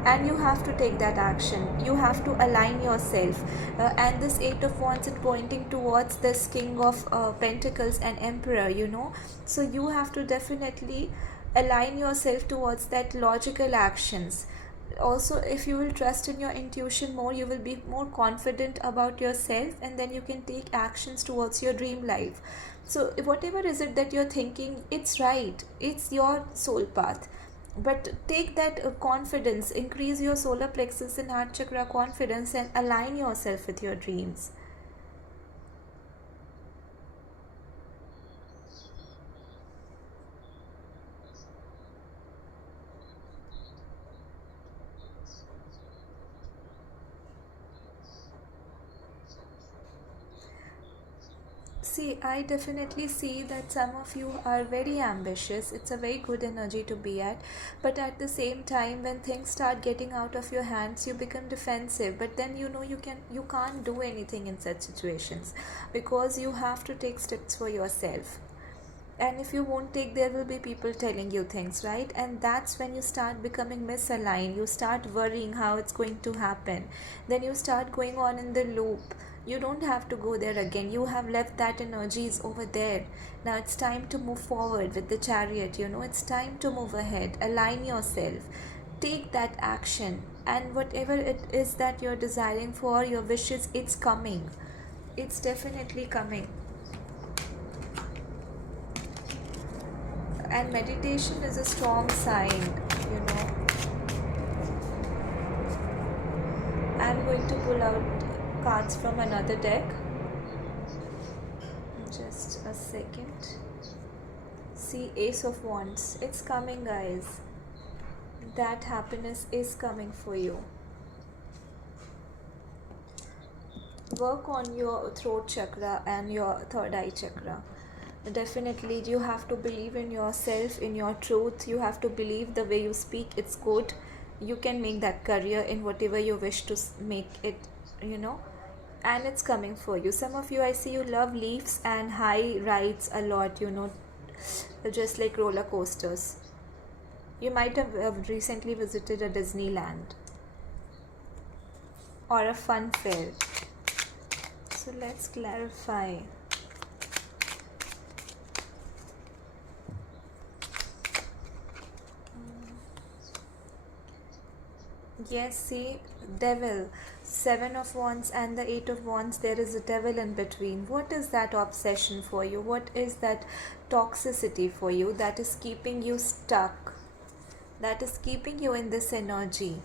and you have to take that action. You have to align yourself. And this eight of wands is pointing towards this king of pentacles and emperor, you know. So you have to definitely align yourself towards that logical actions. Also, if you will trust in your intuition more, you will be more confident about yourself, and then you can take actions towards your dream life. So whatever is it that you're thinking, it's right, it's your soul path. But take that confidence, increase your solar plexus and heart chakra confidence, and align yourself with your dreams. See, I definitely see that some of you are very ambitious. It's a very good energy to be at. But at the same time, when things start getting out of your hands, you become defensive. But then you know you can't do anything in such situations, because you have to take steps for yourself. And if you won't take, there will be people telling you things, right? And that's when you start becoming misaligned. You start worrying how it's going to happen. Then you start going on in the loop. You don't have to go there again. You have left that energies over there. Now it's time to move forward with the chariot, you know. It's time to move ahead. Align yourself, take that action, and whatever it is that you're desiring for, your wishes, it's coming. It's definitely coming. And meditation is a strong sign, you know. I'm going to pull out cards from another deck. Just a second. See, Ace of Wands. It's coming, guys. That happiness is coming for you. Work on your throat chakra and your third eye chakra. Definitely, you have to believe in yourself, in your truth. You have to believe the way you speak, it's good. You can make that career in whatever you wish to make it, you know. And it's coming for you. Some of you, I see you love leaves and high rides a lot, you know, just like roller coasters. You might have recently visited a Disneyland or a fun fair. So let's clarify. Yes, see, devil, seven of wands and the eight of wands, there is a devil in between. What is that obsession for you? What is that toxicity for you that is keeping you stuck? That is keeping you in this energy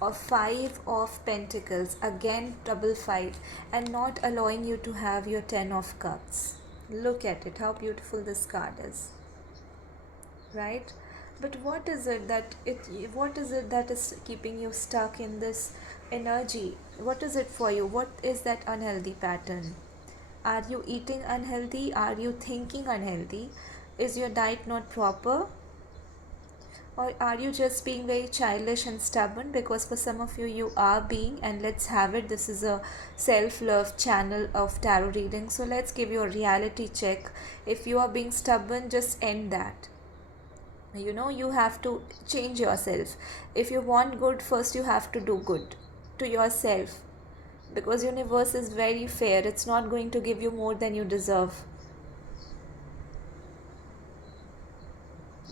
of five of pentacles, again double five, and not allowing you to have your 10 of cups. Look at it, how beautiful this card is, right? But what is it that is keeping you stuck in this energy? What is it for you? What is that unhealthy pattern? Are you eating unhealthy? Are you thinking unhealthy? Is your diet not proper? Or are you just being very childish and stubborn? Because for some of you, you are being, and let's have it. This is a self-love channel of tarot reading. So let's give you a reality check. If you are being stubborn, just end that. You know, you have to change yourself. If you want good, first you have to do good to yourself, because universe is very fair. It's not going to give you more than you deserve,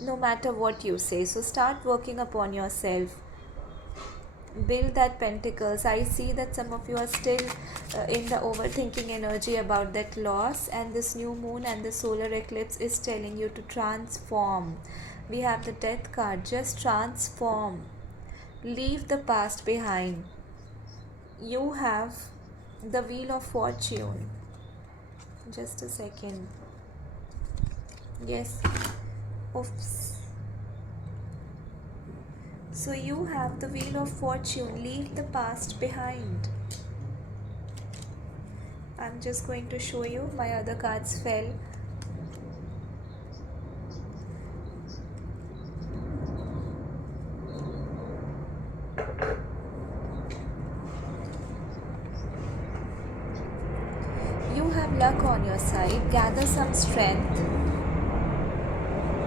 no matter what you say. So start working upon yourself. build that pentacles. I see that some of you are still in the overthinking energy about that loss, and this new moon and the solar eclipse is telling you to transform. We have the death card. Just transform, leave the past behind. You have the wheel of fortune. Just a second. Yes. Oops. So you have the wheel of fortune, leave the past behind. I'm just going to show you, my other cards fell. You have luck on your side. Gather some strength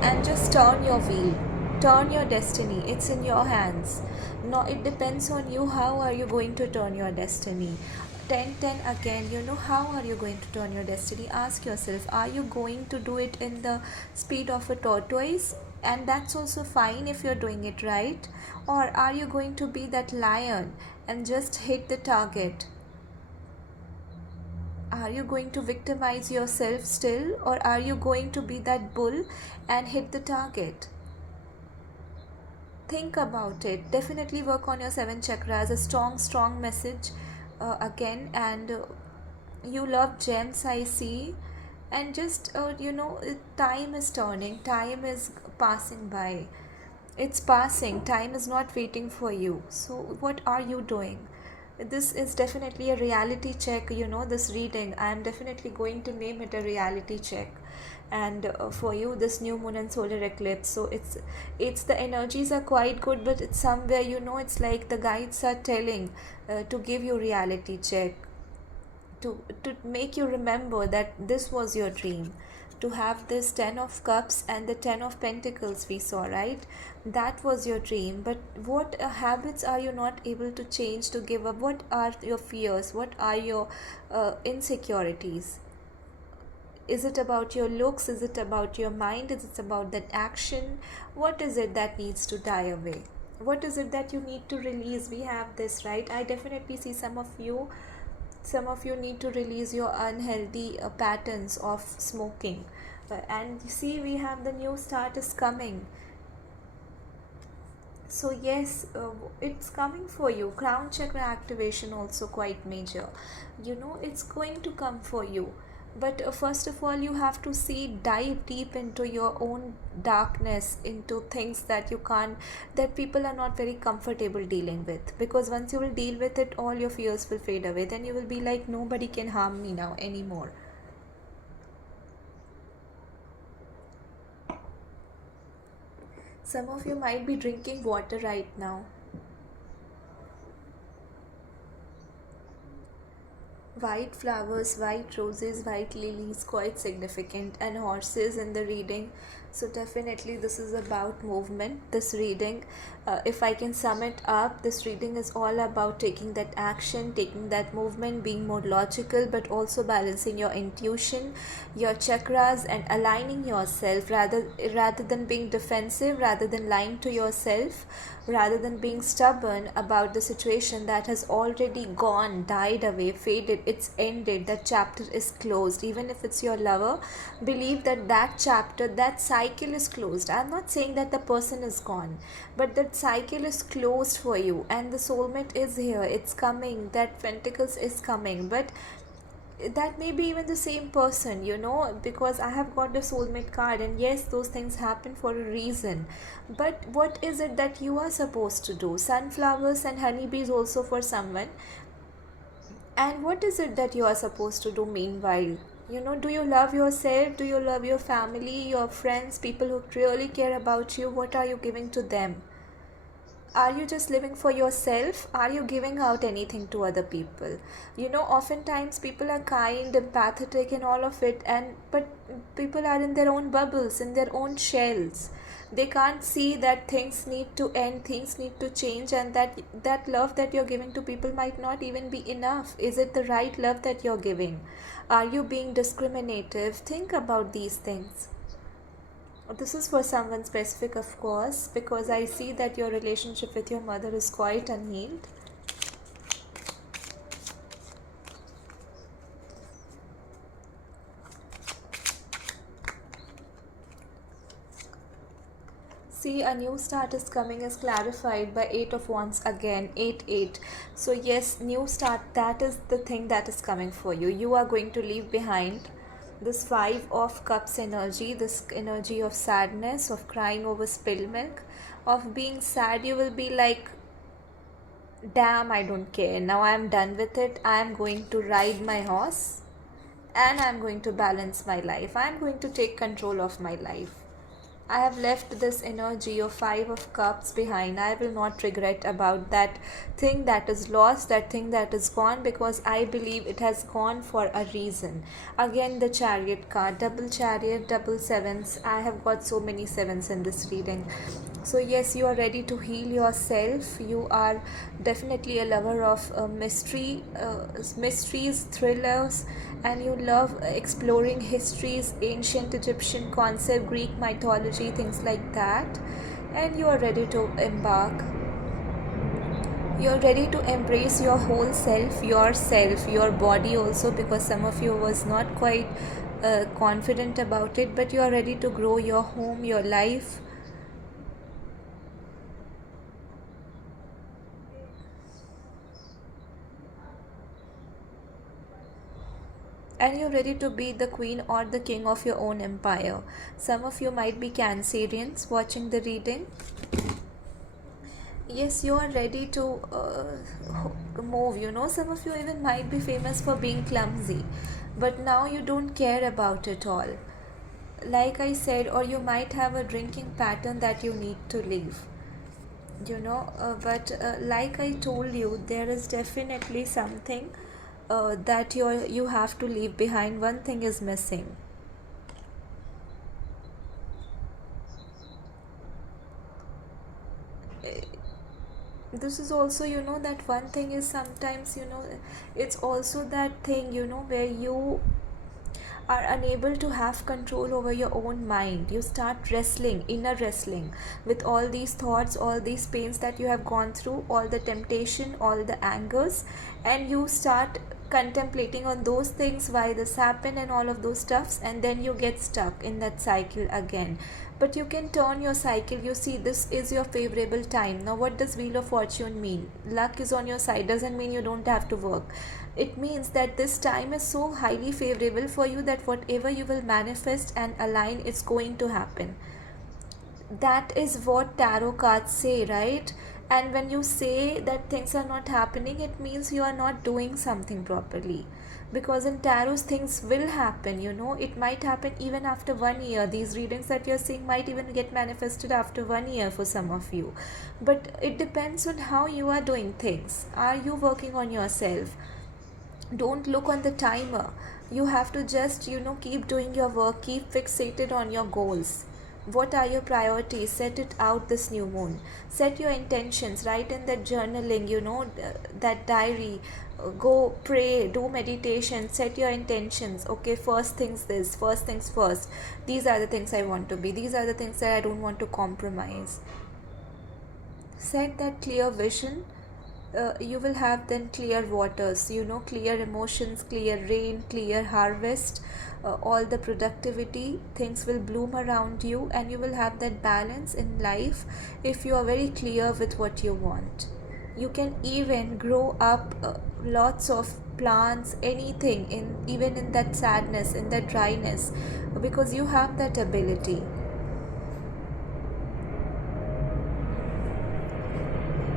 and just turn your wheel. Turn your destiny. It's in your hands. No, it depends on you. How are you going to turn your destiny? 10 again. You know, how are you going to turn your destiny? Ask yourself, are you going to do it in the speed of a tortoise? And that's also fine if you're doing it right. Or are you going to be that lion and just hit the target? Are you going to victimize yourself still, or are you going to be that bull and hit the target? Think about it. Definitely work on your 7 chakras. A strong message again. And you love gems, I see. And just time is turning, time is passing by. It's passing, time is not waiting for you. So what are you doing? This is definitely a reality check. This reading, I am definitely going to name it a reality check. And for you, this new moon and solar eclipse, so it's the energies are quite good, but it's somewhere, it's like the guides are telling to give you reality check, to make you remember that this was your dream, to have this 10 of cups and the 10 of pentacles we saw, right? That was your dream. But what habits are you not able to change, to give up? What are your fears? What are your insecurities? Is it about your looks? Is it about your mind? Is it about that action? What is it that needs to die away? What is it that you need to release? We have this, right? I definitely see some of you need to release your unhealthy patterns of smoking. And you see, we have the new start is coming. So yes, it's coming for you. Crown chakra activation also quite major. It's going to come for you. But first of all, you have to dive deep into your own darkness, into things that you can't, that people are not very comfortable dealing with. Because once you will deal with it, all your fears will fade away. Then you will be like, nobody can harm me now anymore. Some of you might be drinking water right now. White flowers, white roses, white lilies, quite significant, and horses in the reading. So definitely this is about movement, this reading. If I can sum it up, this reading is all about taking that action, taking that movement, being more logical, but also balancing your intuition, your chakras, and aligning yourself, rather than being defensive, rather than lying to yourself, rather than being stubborn about the situation that has already gone, died away, faded. It's ended. That chapter is closed. Even if it's your lover, believe that chapter, that cycle is closed. I'm not saying that the person is gone, but that cycle is closed for you, and the soulmate is here. It's coming. That pentacles is coming. But that may be even the same person, because I have got the soulmate card, and yes, those things happen for a reason. But what is it that you are supposed to do? Sunflowers and honeybees also for someone. And what is it that you are supposed to do meanwhile? Do you love yourself? Do you love your family, your friends, people who really care about you? What are you giving to them? Are you just living for yourself? Are you giving out anything to other people? Oftentimes people are kind, empathetic, and all of it, but people are in their own bubbles, in their own shells. They can't see that things need to end, things need to change, and that love that you're giving to people might not even be enough. Is it the right love that you're giving? Are you being discriminative? Think about these things. This is for someone specific, of course, because I see that your relationship with your mother is quite unhealed. See, a new start is coming as clarified by 8 of Wands again, 8 8. So, yes, new start, that is the thing that is coming for you. You are going to leave behind this 5 of Cups energy, this energy of sadness, of crying over spilled milk, of being sad. You will be like, damn, I don't care. Now I'm done with it. I'm going to ride my horse and I'm going to balance my life. I'm going to take control of my life. I have left this energy of 5 of Cups behind. I will not regret about that thing that is lost, that thing that is gone, because I believe it has gone for a reason. Again, the Chariot card, double Chariot, double sevens. I have got so many sevens in this reading. So yes, you are ready to heal yourself. You are definitely a lover of mysteries, thrillers, and you love exploring histories, ancient Egyptian concept, Greek mythology, things like that. And you are ready to embark. You're ready to embrace your whole self, yourself, your body also, because some of you was not quite confident about it, but you are ready to grow your home, your life. And you're ready to be the queen or the king of your own empire. Some of you might be Cancerians watching the reading. Yes, you are ready to move. Some of you even might be famous for being clumsy, but now you don't care about it all. Like I said, or you might have a drinking pattern that you need to leave. But like I told you, there is definitely something that you have to leave behind. One thing is missing. This is also, that one thing is sometimes, it's also that thing, where you are unable to have control over your own mind. You start wrestling, inner wrestling, with all these thoughts, all these pains that you have gone through, all the temptation, all the angers, and you start contemplating on those things, why this happened and all of those stuffs, and then you get stuck in that cycle again. But you can turn your cycle. You see, this is your favorable time. Now what does Wheel of Fortune mean? Luck is on your side. Doesn't mean you don't have to work. It means that this time is so highly favorable for you that whatever you will manifest and align, it's going to happen. That is what tarot cards say, right? And when you say that things are not happening, it means you are not doing something properly. Because in tarot, things will happen. It might happen even after 1 year. These readings that you're seeing might even get manifested after 1 year for some of you. But it depends on how you are doing things. Are you working on yourself? Don't look on the timer. You have to just keep doing your work, keep fixated on your goals. What are your priorities? Set it out this new moon. Set your intentions. Write in that journaling, that diary. Go pray, do meditation, set your intentions. Okay, first things this, first things first. These are the things I want to be. These are the things that I don't want to compromise. Set that clear vision. You will have then clear waters, clear emotions, clear rain, clear harvest, all the productivity, things will bloom around you, and you will have that balance in life if you are very clear with what you want. You can even grow up lots of plants, anything, even in that sadness, in that dryness, because you have that ability.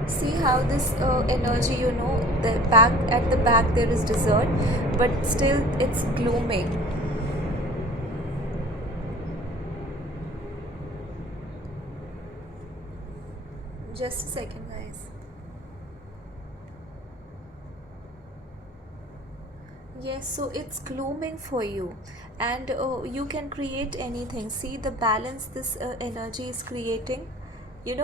See how this energy, the back, at the back there is desert, but still it's glooming. Just a second, guys. Yes, so it's glooming for you, and you can create anything. See the balance this energy is creating,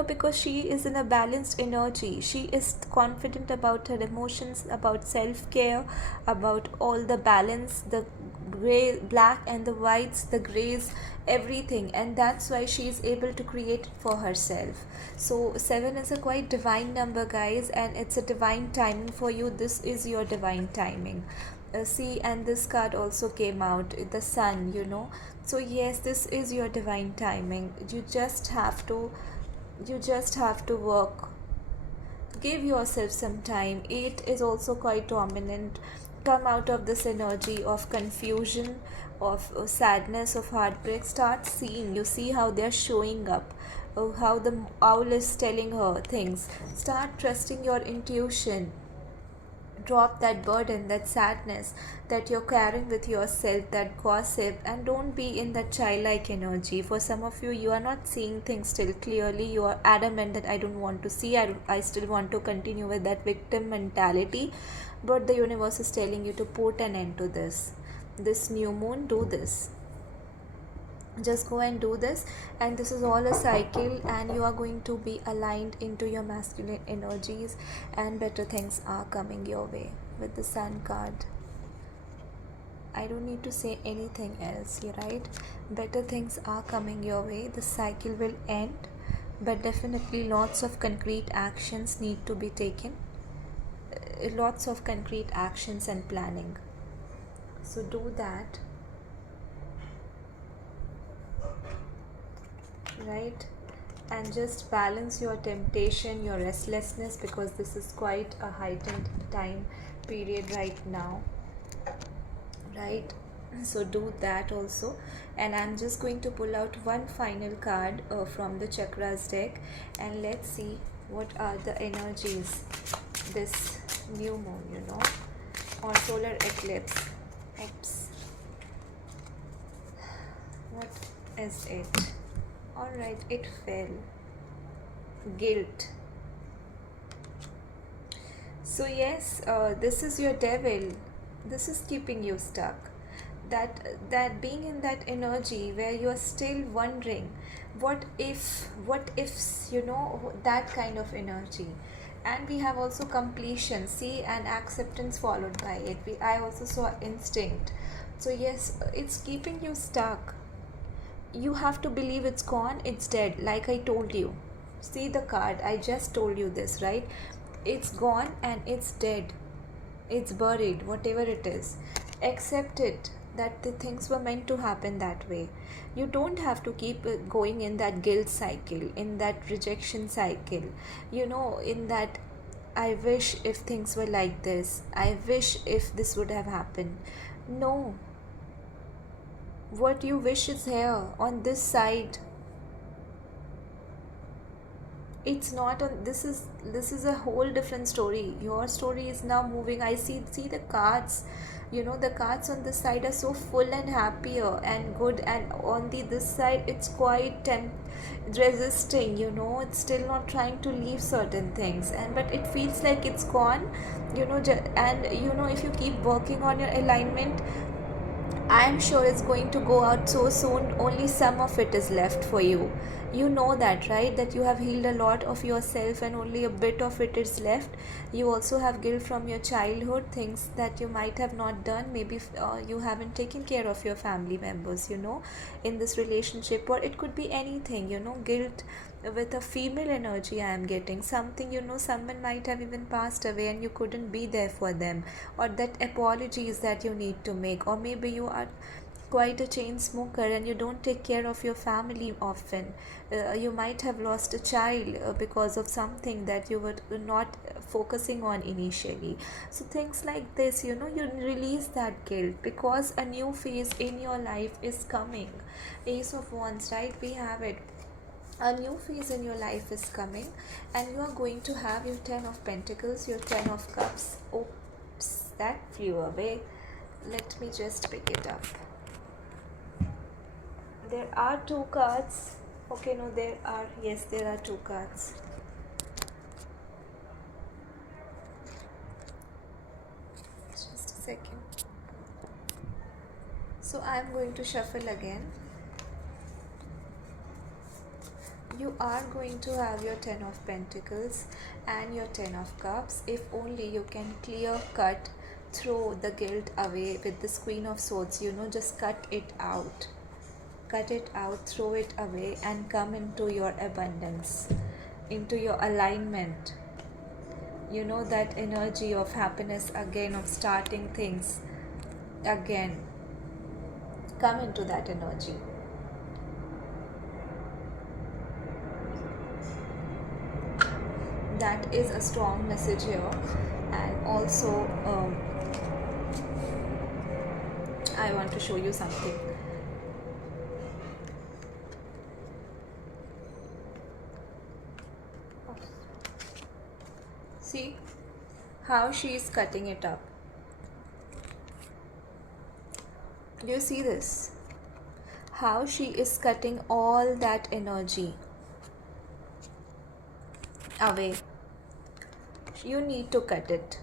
because she is in a balanced energy. She is confident about her emotions, about self care, about all the balance, the gray, black and the whites, the grays, everything, and that's why she is able to create it for herself. So 7 is a quite divine number, guys, and it's a divine timing for you. This is your divine timing. See, and this card also came out, the sun, so yes, this is your divine timing. You just have to work. Give yourself some time. 8 is also quite dominant. Come out of this energy of confusion, of sadness, of heartbreak. Start seeing. You see how they're showing up, how the owl is telling her things. Start trusting your intuition. Drop that burden, that sadness that you're carrying with yourself, that gossip, and don't be in that childlike energy. For some of you, you are not seeing things still clearly. You are adamant that I don't want to see, I still want to continue with that victim mentality, but the universe is telling you to put an end to this new moon. Do this, just go and do this, and this is all a cycle, and you are going to be aligned into your masculine energies, and better things are coming your way. With the sun card, I don't need to say anything else, right? Better things are coming your way. The cycle will end, but definitely lots of concrete actions need to be taken. Lots of concrete actions and planning, so do that, right? And just balance your temptation, your restlessness, because this is quite a heightened time period right now, right? So do that also. And I'm just going to pull out one final card from the chakras deck, and let's see what are the energies this new moon, or solar eclipse. Oops. What is it? Alright, it fell. Guilt. So yes, this is your devil. This is keeping you stuck. That being in that energy where you are still wondering, what ifs, that kind of energy. And we have also completion, see, and acceptance followed by it. I also saw instinct. So yes, it's keeping you stuck. You have to believe it's gone, it's dead, like I told you. See the card, I just told you this, right? It's gone and it's dead. It's buried, whatever it is. Accept it, that the things were meant to happen that way. You don't have to keep going in that guilt cycle, in that rejection cycle, in that I wish if things were like this, I wish if this would have happened. No, what you wish is here on this side. It's not on this is a whole different story. Your story is now moving. I see the cards, the cards on this side are so full and happier and good, and on this side it's quite resisting, it's still not trying to leave certain things, but it feels like it's gone, and if you keep working on your alignment, I'm sure it's going to go out so soon. Only some of it is left for you. You know that, right? That you have healed a lot of yourself and only a bit of it is left. You also have guilt from your childhood, things that you might have not done. Maybe you haven't taken care of your family members, in this relationship, or it could be anything, guilt with a female energy. I am getting something, someone might have even passed away and you couldn't be there for them, or that apologies that you need to make, or maybe you are quite a chain smoker and you don't take care of your family often. You might have lost a child because of something that you were not focusing on initially. So things like this, you release that guilt, because a new phase in your life is coming. Ace of Wands, right? We have it. A new phase in your life is coming, and you are going to have your 10 of Pentacles, your 10 of Cups. Oops, that flew away. Let me just pick it up. There are 2 cards. Okay, no, there are 2 cards. Just a second. So I am going to shuffle again. You are going to have your 10 of Pentacles and your 10 of Cups if only you can clear cut throw the guilt away with this Queen of Swords. Just cut it out. Cut it out, throw it away, and come into your abundance, into your alignment. That energy of happiness again, of starting things again. Come into that energy. That is a strong message here. And also, I want to show you something. See how she is cutting it up. Do you see this? How she is cutting all that energy away. You need to cut it.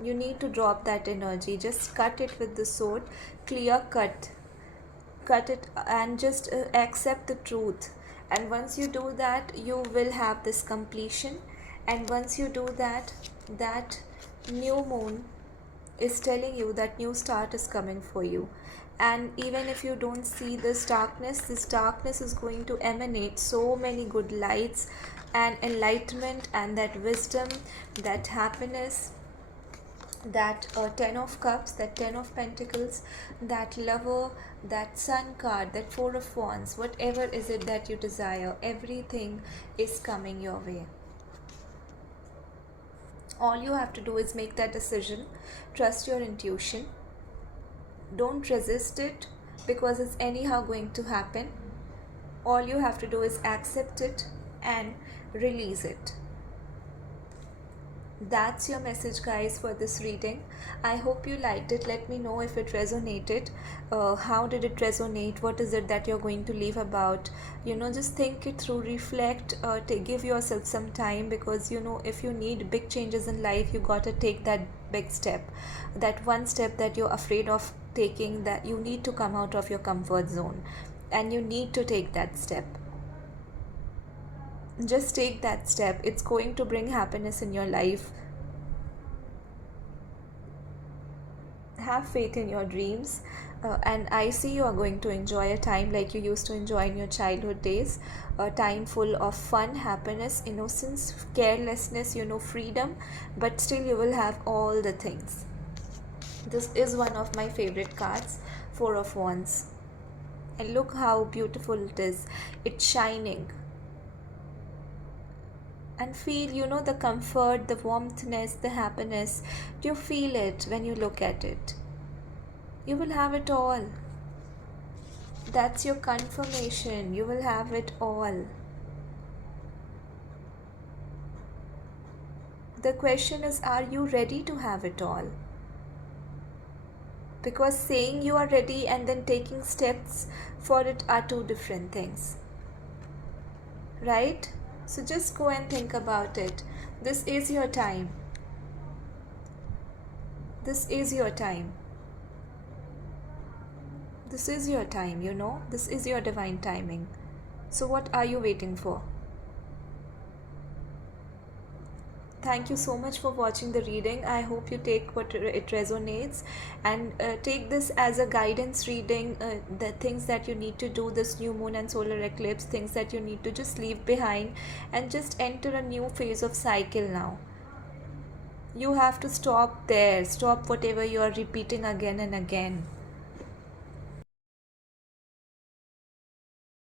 You need to drop that energy. Just cut it with the sword. Clear cut. Cut it and just accept the truth. And once you do that, you will have this completion. And once you do that, that new moon is telling you that new start is coming for you. And even if you don't see this darkness is going to emanate so many good lights and enlightenment and that wisdom, that happiness, that 10 of cups, that 10 of pentacles, that lover, that sun card, that 4 of wands, whatever is it that you desire, everything is coming your way. All you have to do is make that decision. Trust your intuition. Don't resist it, because it's anyhow going to happen. All you have to do is accept it and release it. That's your message, guys, for this reading. I hope you liked it. Let me know if it resonated. How did it resonate? What is it that you're going to leave about? Just think it through, reflect, give yourself some time, because if you need big changes in life, you gotta take that big step, that one step that you're afraid of taking, that you need to come out of your comfort zone, and you need to take that step. Just take that step. It's going to bring happiness in your life. Have faith in your dreams, and I see you are going to enjoy a time like you used to enjoy in your childhood days, a time full of fun, happiness, innocence, carelessness, freedom, but still you will have all the things. This is one of my favorite cards, 4 of wands, and look how beautiful it is. It's shining. And feel, the comfort, the warmthness, the happiness. Do you feel it when you look at it? You will have it all. That's your confirmation. You will have it all. The question is, are you ready to have it all? Because saying you are ready and then taking steps for it are two different things. Right? So just go and think about it. This is your time. This is your time. This is your time, This is your divine timing. So what are you waiting for? Thank you so much for watching the reading. I hope you take what it resonates, and take this as a guidance reading, the things that you need to do this new moon and solar eclipse, things that you need to just leave behind and just enter a new phase of cycle now. You have to stop there. Stop whatever you are repeating again and again.